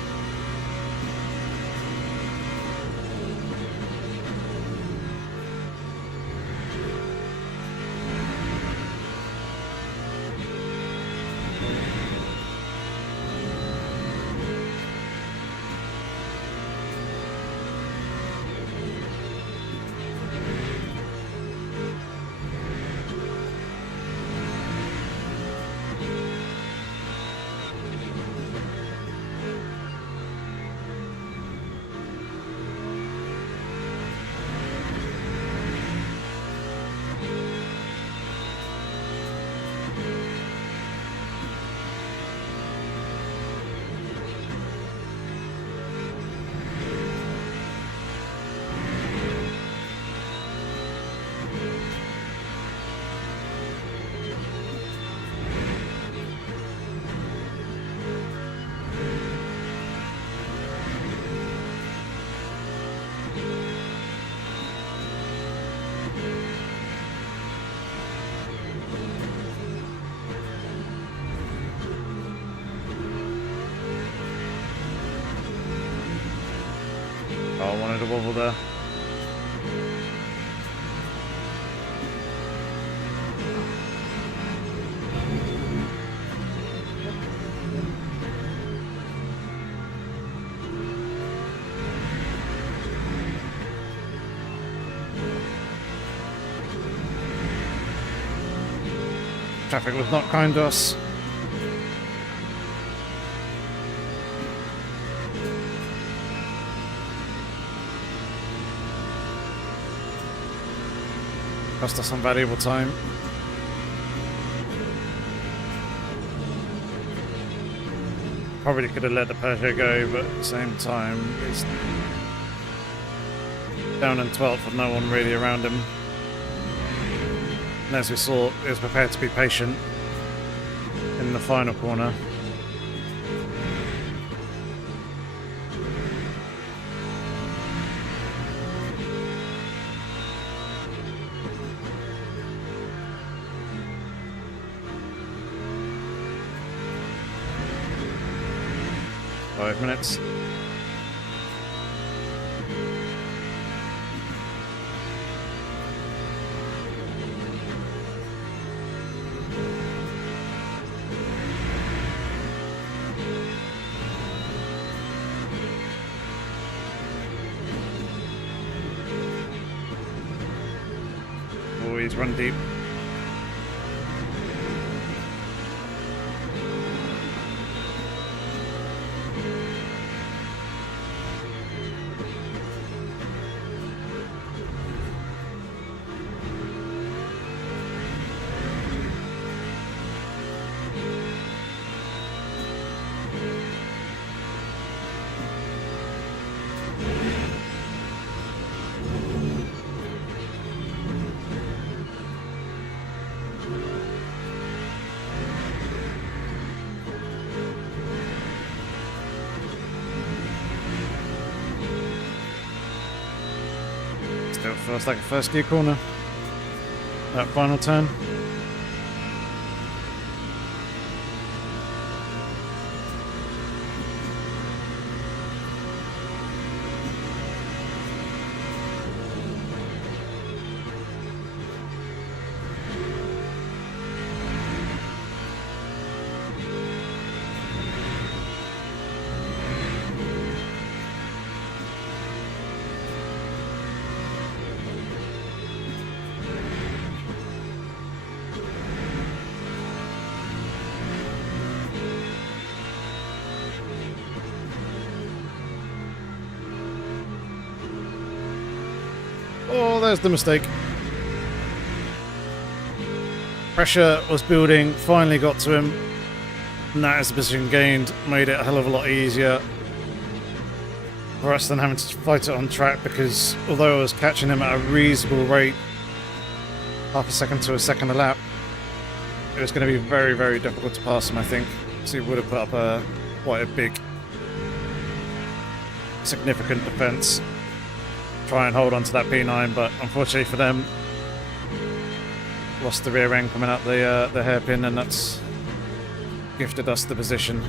Oh, I wanted to wobble there. Traffic was not kind to us. Cost us some valuable time. Probably could have let the Peugeot go, but at the same time, he's down in 12th with no one really around him. And as we saw, he was prepared to be patient in the final corner. Minutes. Oh, he's run deep. Still feels like a first gear corner. That final turn. Oh, there's the mistake. Pressure was building, finally got to him. And that is the position gained, made it a hell of a lot easier for us than having to fight it on track, because although I was catching him at a reasonable rate, half a second to a second a lap, it was going to be very, very difficult to pass him, I think. So he would have put up quite a big, significant defence. Try and hold on to that P9, but unfortunately for them, lost the rear end coming out the hairpin, and that's gifted us the position.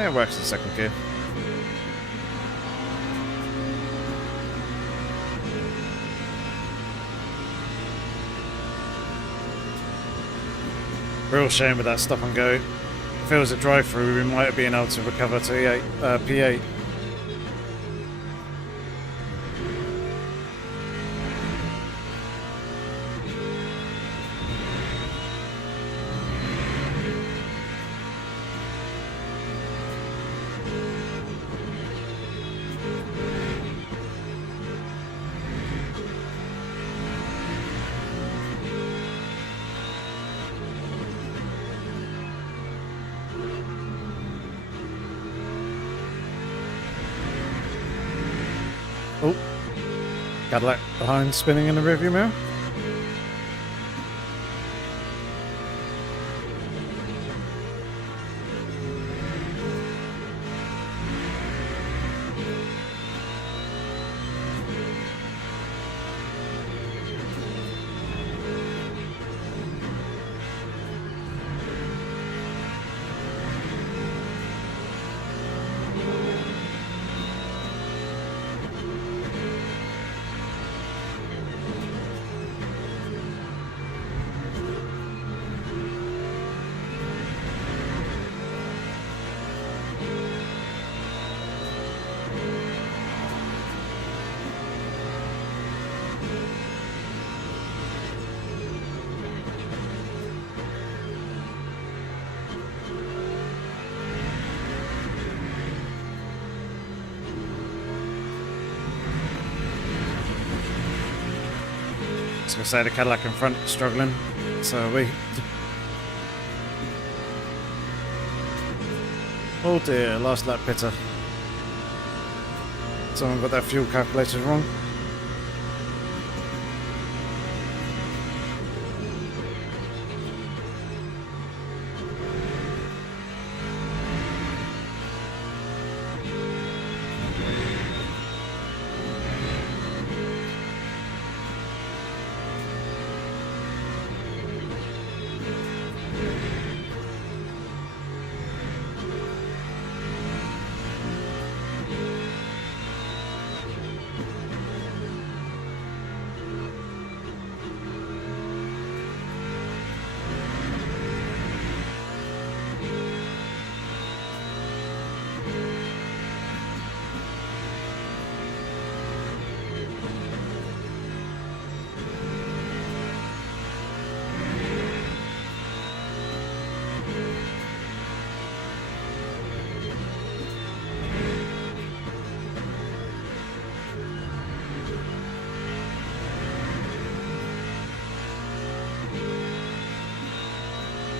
It works in second gear. Real shame with that stop and go. If it was a drive-through, we might have been able to recover to P8. Oh, Cadillac behind, spinning in the rearview mirror. was going to say the Cadillac in front struggling, so are we. Oh dear, last lap pitter. Someone got their fuel calculator wrong.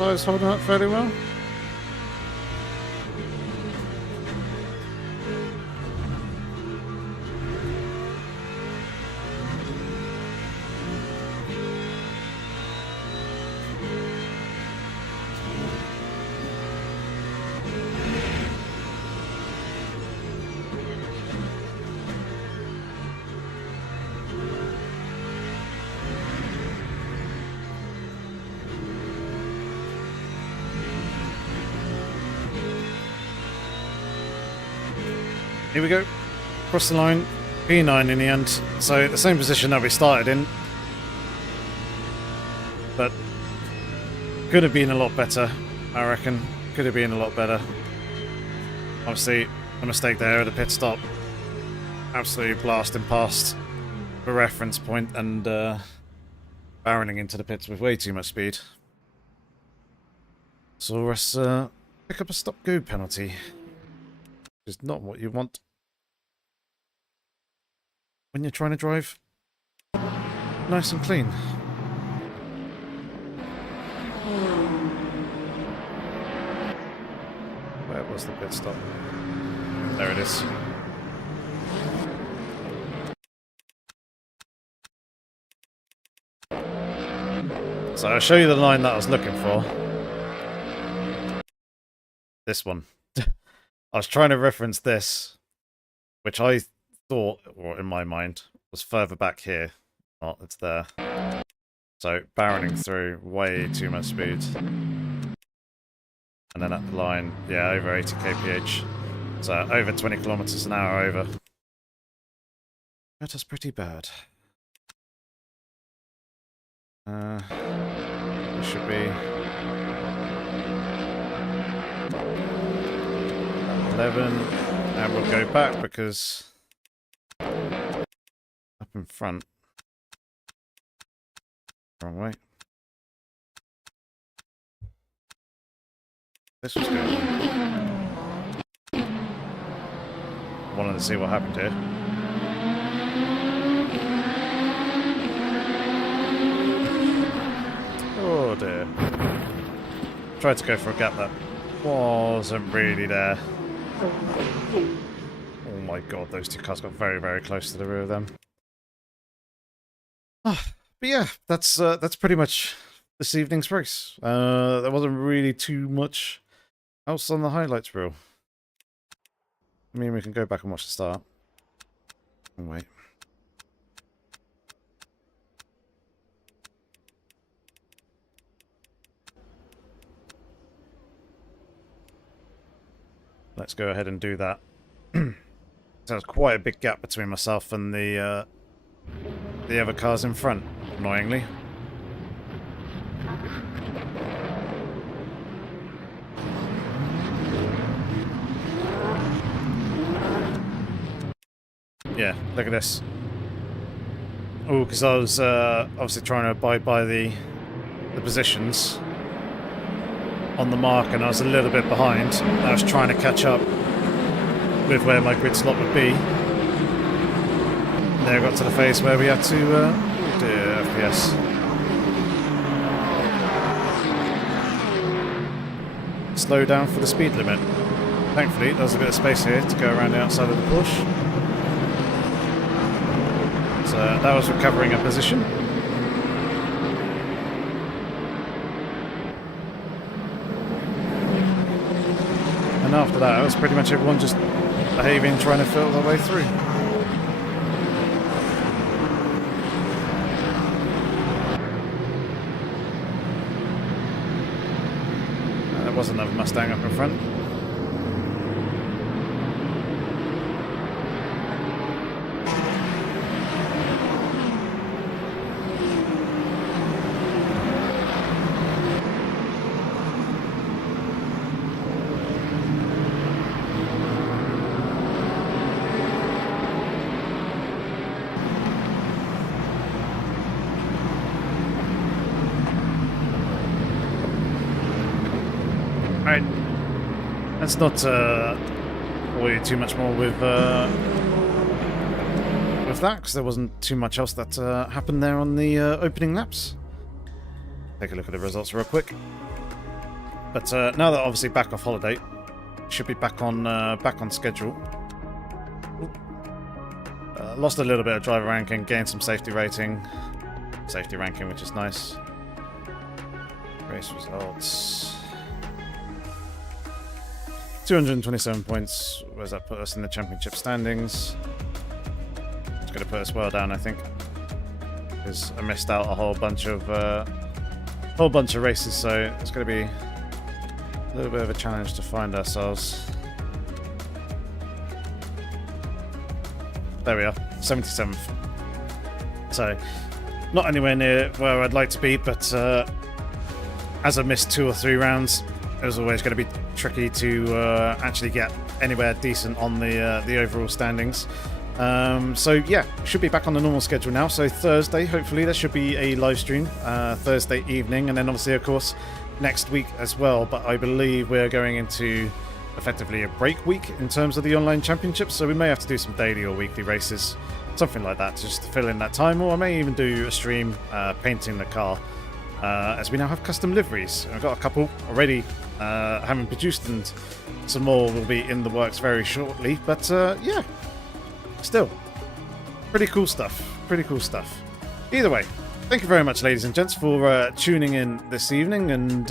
I was holding up fairly well. Here we go. Cross the line. P9 in the end. So the same position that we started in. But could have been a lot better, I reckon. Could have been a lot better. Obviously, a mistake there at the pit stop. Absolutely blasting past the reference point and barreling into the pits with way too much speed. Saw us pick up a stop-go penalty. Which is not what you want when you're trying to drive nice and clean. Where was the pit stop? There it is. So I'll show you the line that I was looking for. This one. I was trying to reference this, which I thought, or in my mind, was further back here. Oh, it's there. So, barreling through way too much speed. And then at the line, yeah, over 80 kph. So, over 20 kilometers an hour over. That is pretty bad. It should be 11, and we'll go back because up in front, wrong way. This was good. Wanted to see what happened here. Oh dear. Tried to go for a gap that wasn't really there. Oh my god, those two cars got very, very close to the rear of them. But yeah, that's pretty much this evening's race. There wasn't really too much else on the highlights reel. I mean, we can go back and watch the start. Oh, wait. Let's go ahead and do that. There's quite a big gap between myself and the other cars in front, annoyingly. Yeah, look at this. Oh, because I was obviously trying to abide by the positions on the mark, and I was a little bit behind. I was trying to catch up with where my grid slot would be. And there I got to the phase where we had to do guess. Slow down for the speed limit. Thankfully, there's a bit of space here to go around the outside of the Porsche. So that was recovering a position. And after that, it was pretty much everyone just behaving, trying to fill their way through. There was another Mustang up in front. Alright, let's not bore you too much more with that, because there wasn't too much else that happened there on the opening laps. Take a look at the results real quick. But now that obviously back off holiday, should be back on schedule. Lost a little bit of driver ranking, gained some safety ranking, which is nice. Race results. 227 points. Where does that put us in the championship standings? It's going to put us well down, I think, because I missed out a whole bunch of races, so it's going to be a little bit of a challenge to find ourselves. There we are, 77th. So not anywhere near where I'd like to be, but as I missed 2 or 3 rounds, it was always going to be tricky to actually get anywhere decent on the overall standings. So yeah, should be back on the normal schedule now. So Thursday, hopefully, there should be a live stream Thursday evening, and then obviously, of course, next week as well. But I believe we're going into effectively a break week in terms of the online championships, so we may have to do some daily or weekly races, something like that, just to fill in that time. Or I may even do a stream painting the car, as we now have custom liveries. I've got a couple already having produced, and some more will be in the works very shortly. But yeah, still pretty cool stuff. Either way, thank you very much, ladies and gents, for tuning in this evening and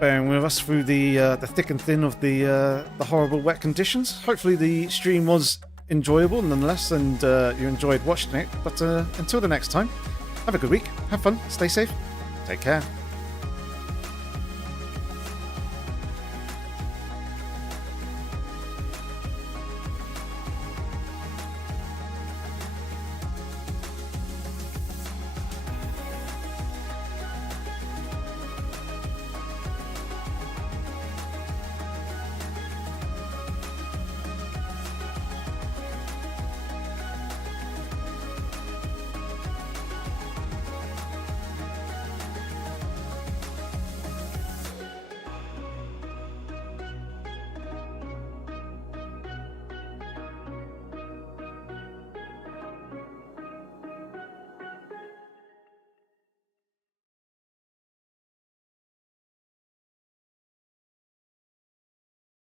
bearing with us through the thick and thin of the horrible wet conditions. Hopefully the stream was enjoyable nonetheless, and you enjoyed watching it. But until the next time, have a good week, have fun, stay safe, take care.